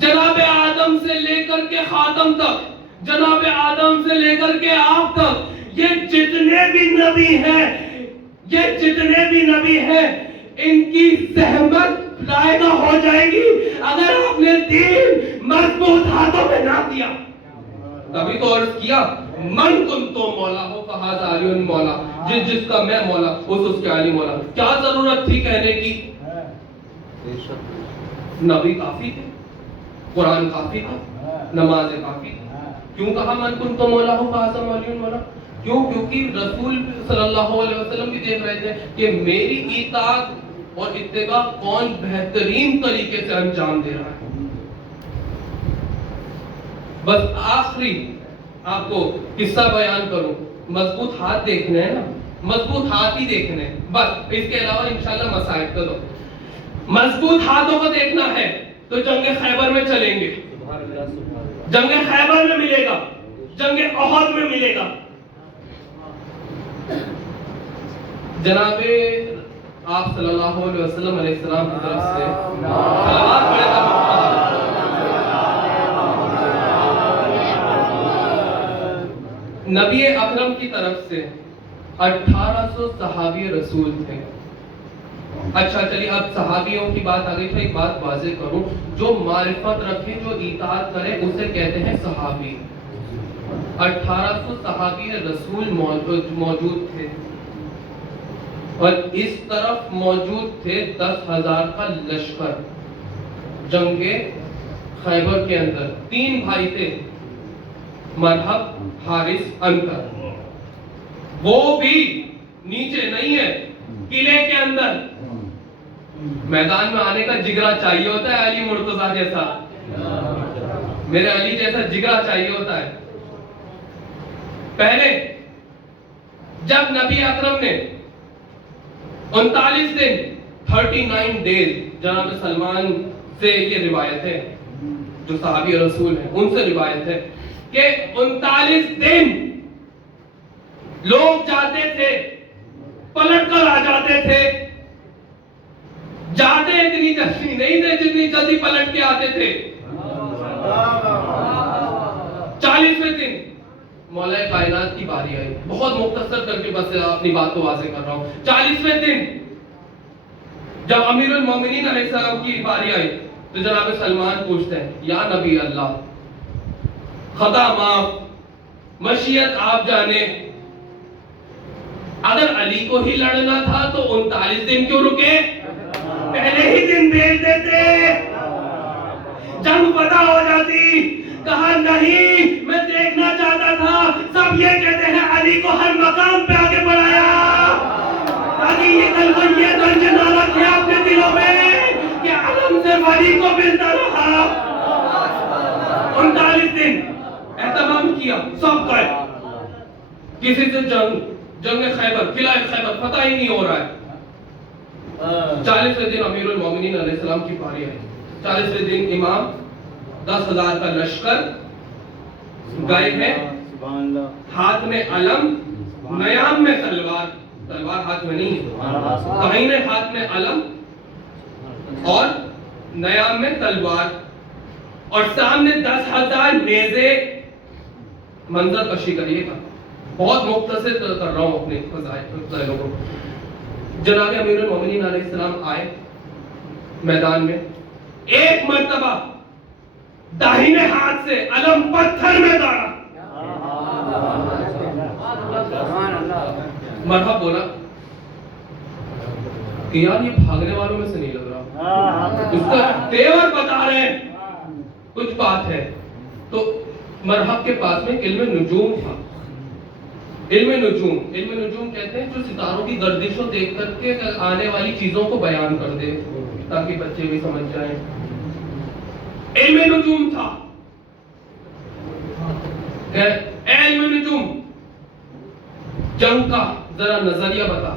جناب آدم سے لے کر کے خاتم تک, جناب آدم سے لے کر کے آپ تک, یہ جتنے بھی نبی ہیں ان کی زحمت ضائع ہو جائے گی اگر آپ نے دین مضبوط ہاتھوں میں نہ دیا. تبھی تو عرض کیا من کنتو مولا ہو فہذا علی مولا, جس کا میں مولا اس کے علی مولا. کیا ضرورت تھی کہنے کی؟ نبی کافی تھے, قرآن کافی تھا, نمازیں کافی تھی. کیوں کہا من کنتو مولا ہو فہذا علی مولا؟ کیوں؟ کیونکہ رسول صلی اللہ علیہ وسلم بھی دیکھ رہے تھے کہ میری اطاعت اور اتباع کون بہترین طریقے سے انجام دے رہا ہے. بس آخری آپ کو قصہ بیان کروں. مضبوط ہاتھ دیکھنے ہیں نا, مضبوط ہاتھ ہی دیکھنے ہیں بس, اس کے علاوہ انشاءاللہ مسائل کرو. مضبوط ہاتھوں کو دیکھنا ہے تو جنگ خیبر میں چلیں گے, جنگ خیبر میں ملے گا, جنگ احد میں ملے گا. جناب آپ صلی اللہ علیہ وسلم علیہ السلام کی طرف سے صلوات پڑھے گا. نبی اکرم کی طرف سے 1800 صحابی رسول تھے. اچھا چلیے اب صحابیوں کی بات آ گئی تو ایک بات واضح کروں, جو معرفت رکھے, جو اطاعت کرے اسے کہتے ہیں صحابی. 1800 صحابی رسول موجود تھے. اور اس طرف موجود تھے 10,000 کا لشکر جنگ خیبر کے اندر. 3 بھائی تھے, مرحب, حارث, عنتر. وہ بھی نیچے نہیں ہے, قلعے کے اندر. میدان میں آنے کا جگرا چاہیے ہوتا ہے علی مرتضیٰ جیسا, میرے علی جیسا جگرا چاہیے ہوتا ہے. پہلے جب نبی اکرم نے 39 دن 39 ڈیز, جناب سلمان سے یہ روایت ہے, جو صحابی رسول ہیں ان سے روایت ہے کہ 39 دن لوگ جاتے تھے, پلٹ کر آ جاتے تھے. جاتے اتنی جلدی نہیں تھے جتنی جلدی پلٹ کے آتے تھے. 40ویں دن مولا کائنات کی باری آئی. بہت مختصر کر کے بس اپنی بات کو واضح کر رہا ہوں. 40ویں دن جب امیر المومنین علیہ السلام کی باری آئی تو جناب سلمان پوچھتے ہیں, یا نبی اللہ, خطا معاف, مشیت آپ جانے, اگر علی کو ہی لڑنا تھا تو 39 دن کیوں رکے؟ پہلے ہی دن بھیج دیتے, جنگ فتح ہو جاتی. کہا نہیں, میں دیکھنا چاہتا تھا. سب یہ کہتے ہیں علی کو ہر مقام پہ آگے بڑھایا تاکہ یہ کل کو یہ درج نہ رکھے اپنے دلوں میں کہ علم سے علی کو ملتا رہا. 39 دن اہتمام کیا سب کا, کسی سے جنگ خیبر, قلعہ خیبر فتح ہی نہیں ہو رہا ہے. 40ویں دن امیر المومنین علیہ السلام کی باری آئی. 40ویں دن امام 10,000 کا لشکر گئے ہیں, ہاتھ میں علم, نیام میں تلوار, تلوار ہاتھ میں نہیں ہے, داہنے ہاتھ میں علم اور نیام میں تلوار, اور سامنے 10,000 نیزے. منظر کشی کریے گا, بہت مختصر کر رہا ہوں اپنے فضائل کو. جناب امیر المومنین علیہ السلام آئے میدان میں, ایک مرتبہ داہنے ہاتھ سے علم پتھر میں گاڑا. مرحب بولا کہ یار یہ بھاگنے والوں میں سے نہیں لگ رہا, اس کا تیور بتا رہے ہیں, کچھ بات ہے. تو مرحب کے پاس میں علم نجوم تھا. علم نجوم کہتے ہیں جو ستاروں کی گردش کو دیکھ کر کے آنے والی چیزوں کو بیان کر دے تاکہ بچے بھی سمجھ جائیں. علم نجوم تھا. علم نجوم, جنگ کا ذرا نظریہ بتا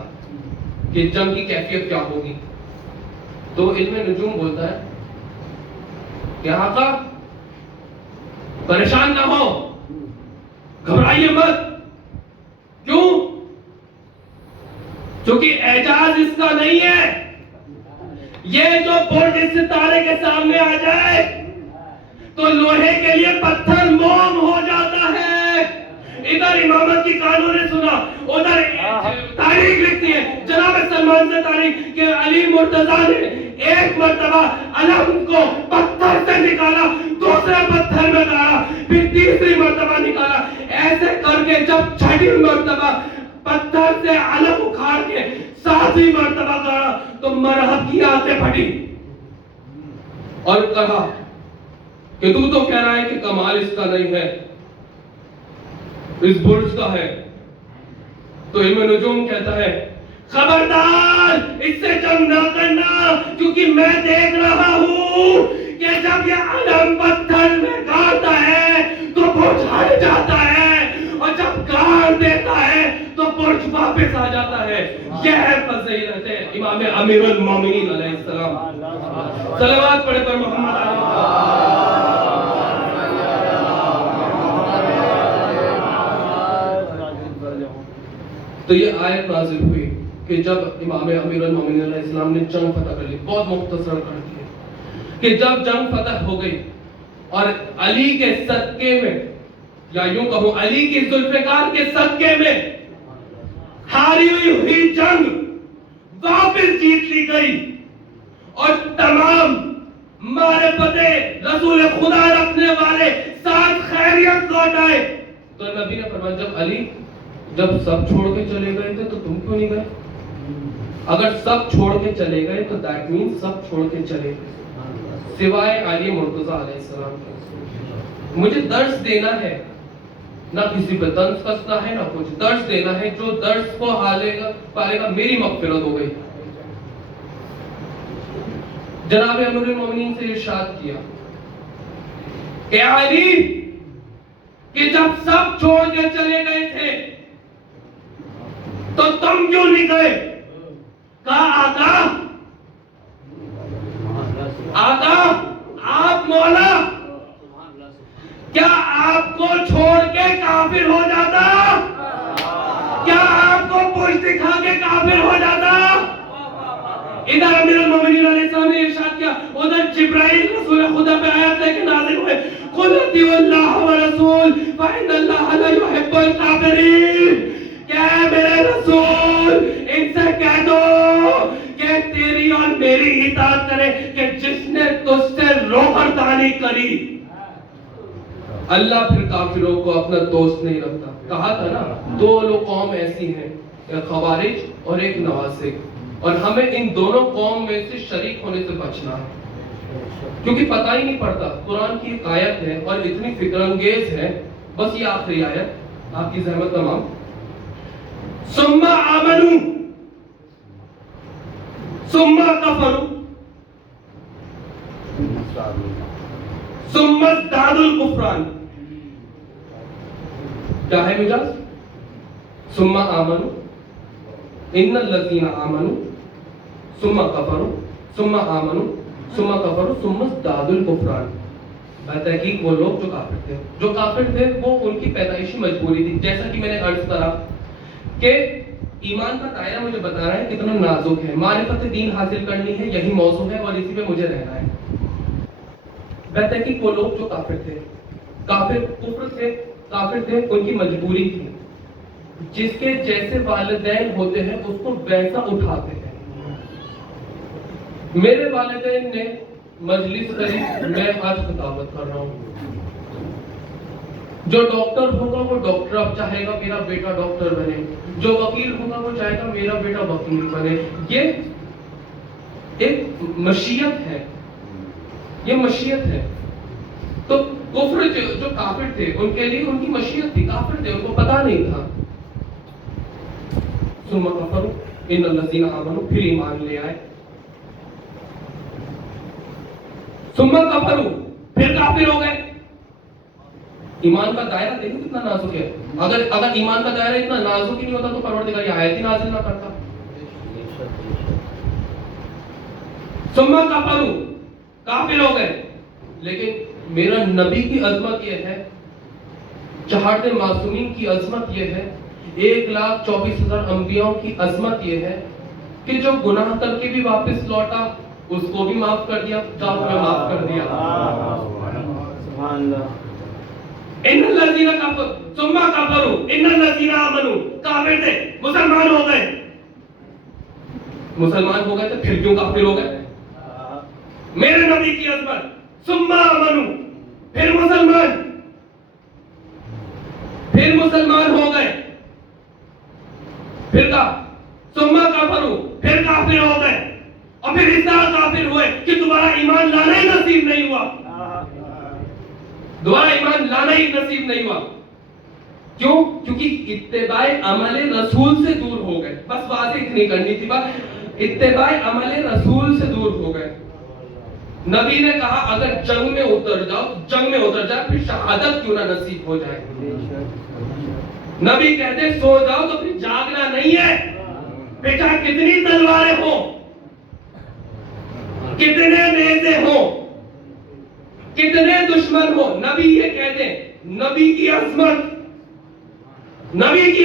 کہ جنگ کی کیفیت کیا ہوگی. تو علم نجوم بولتا ہے کہ آقا پریشان نہ ہو, گھبرائیے مت. کیوں؟ کیونکہ اعجاز اس کا نہیں ہے. یہ جو برج ستارے کے سامنے آ جائے تو لوہے کے لیے پتھر موم ہو جاتا ہے. ادھر امامت کی قانون نے سنا, ادھر تاریخ لکھتی ہے جناب سلمان سے تاریخ کہ علی مرتضیٰ نے ایک مرتبہ علم کو پتھر سے نکالا, دوسرے پتھر میں ڈالا, پھر تیسری مرتبہ نکالا. ایسے کر کے جب 6 مرتبہ پتھر سے علم اکھاڑ کے 7ویں مرتبہ گاڑا تو مرحب کی آنکھیں پھٹی اور کہا کہ تو کہہ رہا ہے کہ کمال اس کا نہیں ہے, اس برج کا ہے. تو علم نجوم کہتا ہے خبردار اس سے جنگ نہ کرنا, کیونکہ میں دیکھ رہا ہوں کہ جب یہ علم پتھر میں گاڑتا ہے تو برج ہٹ جاتا ہے, اور جب گاڑ دیتا ہے تو برج واپس آ جاتا ہے. یہ ہے فضیلت امام امیر المومنین علیہ السلام. صلوات پڑھے پر محمد علیہ. تو یہ آیت نازل ہوئی کہ جب امام امیر المومنین علیہ السلام نے جنگ فتح کر لی. بہت مختصر کر دیا کہ جب جنگ فتح ہو گئی اور علی کے صدقے میں, یا یوں کہوں علی کی ذوالفقار کے صدقے میں ہاری ہوئی جنگ واپس جیت لی گئی اور تمام معرفت رسول خدا رکھنے والے ساتھ خیریت لوٹ آئے. تو نبی نے فرمایا جب علی جب سب چھوڑ کے چلے گئے تھے تو تم کیوں نہیں گئے؟ اگر سب چھوڑ کے چلے گئے تو دیٹ مینس سب چھوڑ کے چلے گئے سوائے علی مرتضیٰ علیہ السلام کے. مجھے درس دینا ہے, نہ کسی پہ طنز کسنا ہے نہ کچھ, درس دینا ہے. جو درس کو پالے گا میری مغفرت ہو گئی. جناب امیر المومنین سے ارشاد کیا کہ علی کہ جب سب چھوڑ کے چلے گئے تھے تو تم کیوں نہیں گئے؟ کہا آقا آپ مولا کیا آپ کو چھوڑ کے کافر ہو جاتا؟ کیا آپ کو پشت دکھا کے کافر ہو جاتا؟ ادھر امیر المومنین علیہ السلام نے ارشاد کیا, ادھر جبرائیل رسول خدا پہ آیت لے کے نازل ہوئے, قُلْ اطیعُوا اللَّهَ وَرَسُولَهُ فَإِنَّ اللَّهَ لَا يُحِبُّ الْكَافِرِينَ. کہ میرے رسول ان سے کہہ دو کہ تیری اور میری اطاعت کرے کہ جس نے تجھ سے روغردانی کری. اللہ پھر کافروں کو اپنا دوست نہیں رکھتا. کہا تھا نا دو لوگ قوم ایسی ہیں, ایک خوارج اور ایک نواسق, اور ہمیں ان دونوں قوم میں سے شریک ہونے سے بچنا ہے, کیونکہ پتہ ہی نہیں پڑتا. قرآن کی ایک آیت ہے اور اتنی فکر انگیز ہے, بس یہ آخری آیت آپ کی زحمت تمام. ثم آمنوا ثم کفروا ثم ازدادوا الکفران. کیا ہے مجاز؟ ثم آمنوا ان الذین آمنوا ثم کفروا ثم آمنوا ثم کفروا ثم ازدادوا الکفران. بتحقیق وہ لوگ جو کافر تھے وہ ان کی پیدائشی مجبوری تھی. جیسا کہ میں نے عرض کرا کہ ایمان کا دائرہ مجھے بتا رہا ہے کتنا نازک ہے. معرفت دین حاصل کرنی ہے, یہی موضوع ہے اور اسی پہ مجھے رہنا ہے. بتحقیق وہ لوگ جو کافر تھے, کافر تھے, ان کی مجبوری تھی. جس کے جیسے والدین ہوتے ہیں اس کو ویسا اٹھاتے ہیں. میرے والدین نے مجلس کری, میں آج خطابت کر رہا ہوں. جو ڈاکٹر ہوگا وہ ڈاکٹر اب چاہے گا میرا بیٹا ڈاکٹر بنے, جو وکیل ہوگا وہ چاہے گا میرا بیٹا وکیل بنے. یہ ایک مشیت ہے, یہ مشیت ہے. تو کفر جو کافر تھے ان کے لیے ان کی مشیت تھی, کافر تھے ان کو پتا نہیں تھا. ثم کفروا ان الذین آمنوا, پھر ایمان لے آئے. ثم کفروا, پھر کافر ہو گئے. ایمان کا دائرہ دیکھو کتنا نازک ہے. اگر ایمان کا دائرہ اتنا نازک ہی نہیں ہوتا تو پروردگار یہ آیت ہی نازل نہ کرتا. ثم کفروا, کافر ہو گئے. لیکن میرا نبی کی عظمت یہ ہے, چہارتے معصومین کی عظمت یہ ہے, 1,24,000 انبیاء کی عظمت یہ ہے کہ جو گناہ کر کے بھی واپس لوٹا اس کو بھی معاف کر دیا, چاہو میں معاف کر دیا. سبحان اللہ. ان الذین کفروا ثم کفروا ان الذین آمنوا, کافر تھے مسلمان ہو گئے. مسلمان ہو گئے تو پھر کیوں کافر ہو گئے؟ میرے نبی کی عظمت. ثم آمنوا, پھر مسلمان ہو گئے. پھر کہا ثم کفروا, پھر کافر ہو گئے. اور پھر اس طرح کافر ہوئے کہ دوبارہ ایمان لانا ہی نصیب نہیں ہوا. دوبارہ ایمان لانا ہی نصیب نہیں ہوا. کیوں؟ کیونکہ اتباع عمل رسول سے دور ہو گئے. بس واضح اتنی کرنی تھی بات. اتباع عمل رسول سے دور ہو گئے. نبی نے کہا اگر جنگ میں اتر جائے پھر شہادت کیوں نہ نصیب ہو جائے. نبی کہتے سو جاؤ تو پھر جاگنا نہیں ہے. بیٹا کتنی تلواریں ہوں, کتنے نیزے ہوں, کتنے دشمن ہو, نبی یہ کہتے ہیں نبی کی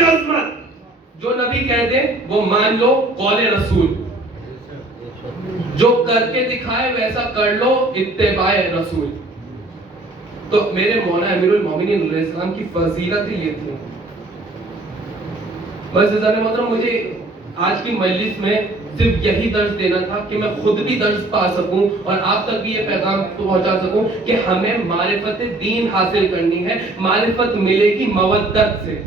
عظمت جو نبی کہتے ہیں وہ مان لو قول رسول, جو کر کے دکھائے ویسا کر لو, اتباع رسول. تو میرے مولا امیر المومنین علیہ السلام کی فضیلتیں یہ تھی. بس عزیزان محترم, مجھے آج کی مجلس میں صرف یہی درس دینا تھا کہ میں خود بھی درس پا سکوں اور آپ تک بھی یہ پیغام پہنچا سکوں کہ ہمیں معرفت دین حاصل کرنی ہے. معرفت ملے گی مودت سے,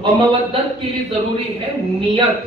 اور مودت کے لیے ضروری ہے نیت.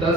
10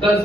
10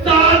7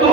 2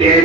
3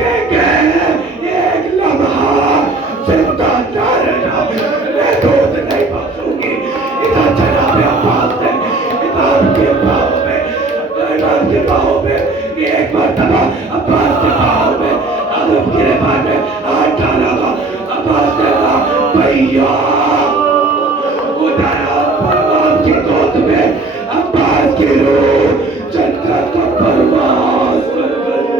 ایک لمحہ زندہ نہ رہنا، میں دودھ نہیں بخشوں گی۔ ادھر جناب عباس نے امام کے باہوں میں ایک مرتبہ عباس کے باہوں میں عدم کے بعد میں ہاتھ ڈالا گا۔ عباس نے کہا بھیا ادھر امام کی گود میں عباس کی روح جنت کا پرواز کر گئی۔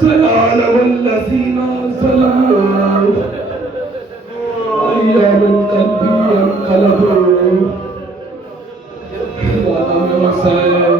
سلام الذین ظلموا ایام قلبی انقلبوا وعدم مسائل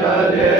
چلے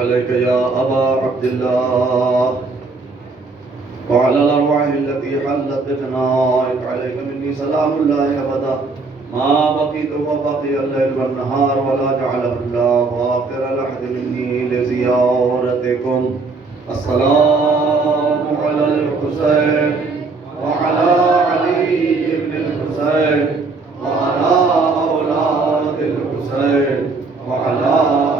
عليك يا أبا عبد الله وعلى الأرواح التي حلت بفنائك عليك مني سلام الله أبدا ما بقيت وبقي الليل والنهار ولا جعله الله آخر لحد مني لزيارتكم. السلام على الحسين وعلى علي بن الحسين وعلى أولاد الحسين وعلى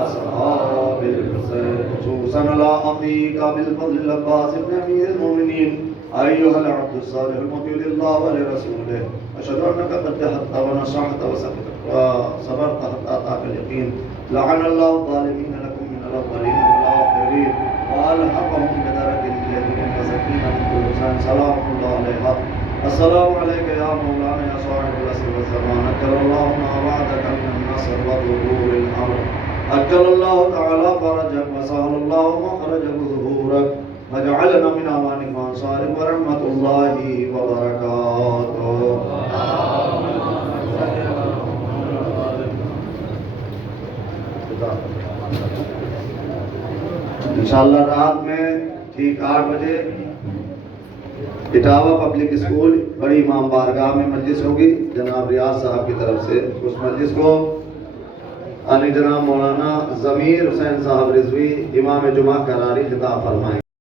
أصحاب الحسين خصوصا على أخيك بالفضل العباس بن أمير المؤمنين أيها العبد الصالح المطيع لله ولرسوله أشهد أنك قد جهدت ونصحت وصبرت حتى أتاك اليقين. لعن الله الظالمين لكم من الأولين والآخرين وألحقهم بدرجة الجليل وسكينة من كل حسين سلام الله عليها. السلام عليك يا مولانا يا صاحب الأسر والزمان أجل الله ما وعدك من النصر وظهور الأمر أجل الله تعالى فرجك وسهل الله مخرجك وظهورك وجعلنا من أعوانك وأنصارك ورحمة الله وبركاته. انشاءاللہ رات میں ٹھیک 8 بجے اٹاوا پبلک اسکول بڑی امام بارگاہ میں مجلس ہوگی جناب ریاض صاحب کی طرف سے. اس مجلس کو علی جناب مولانا ضمیر حسین صاحب رضوی امام جمعہ قراری خطاب فرمائیں.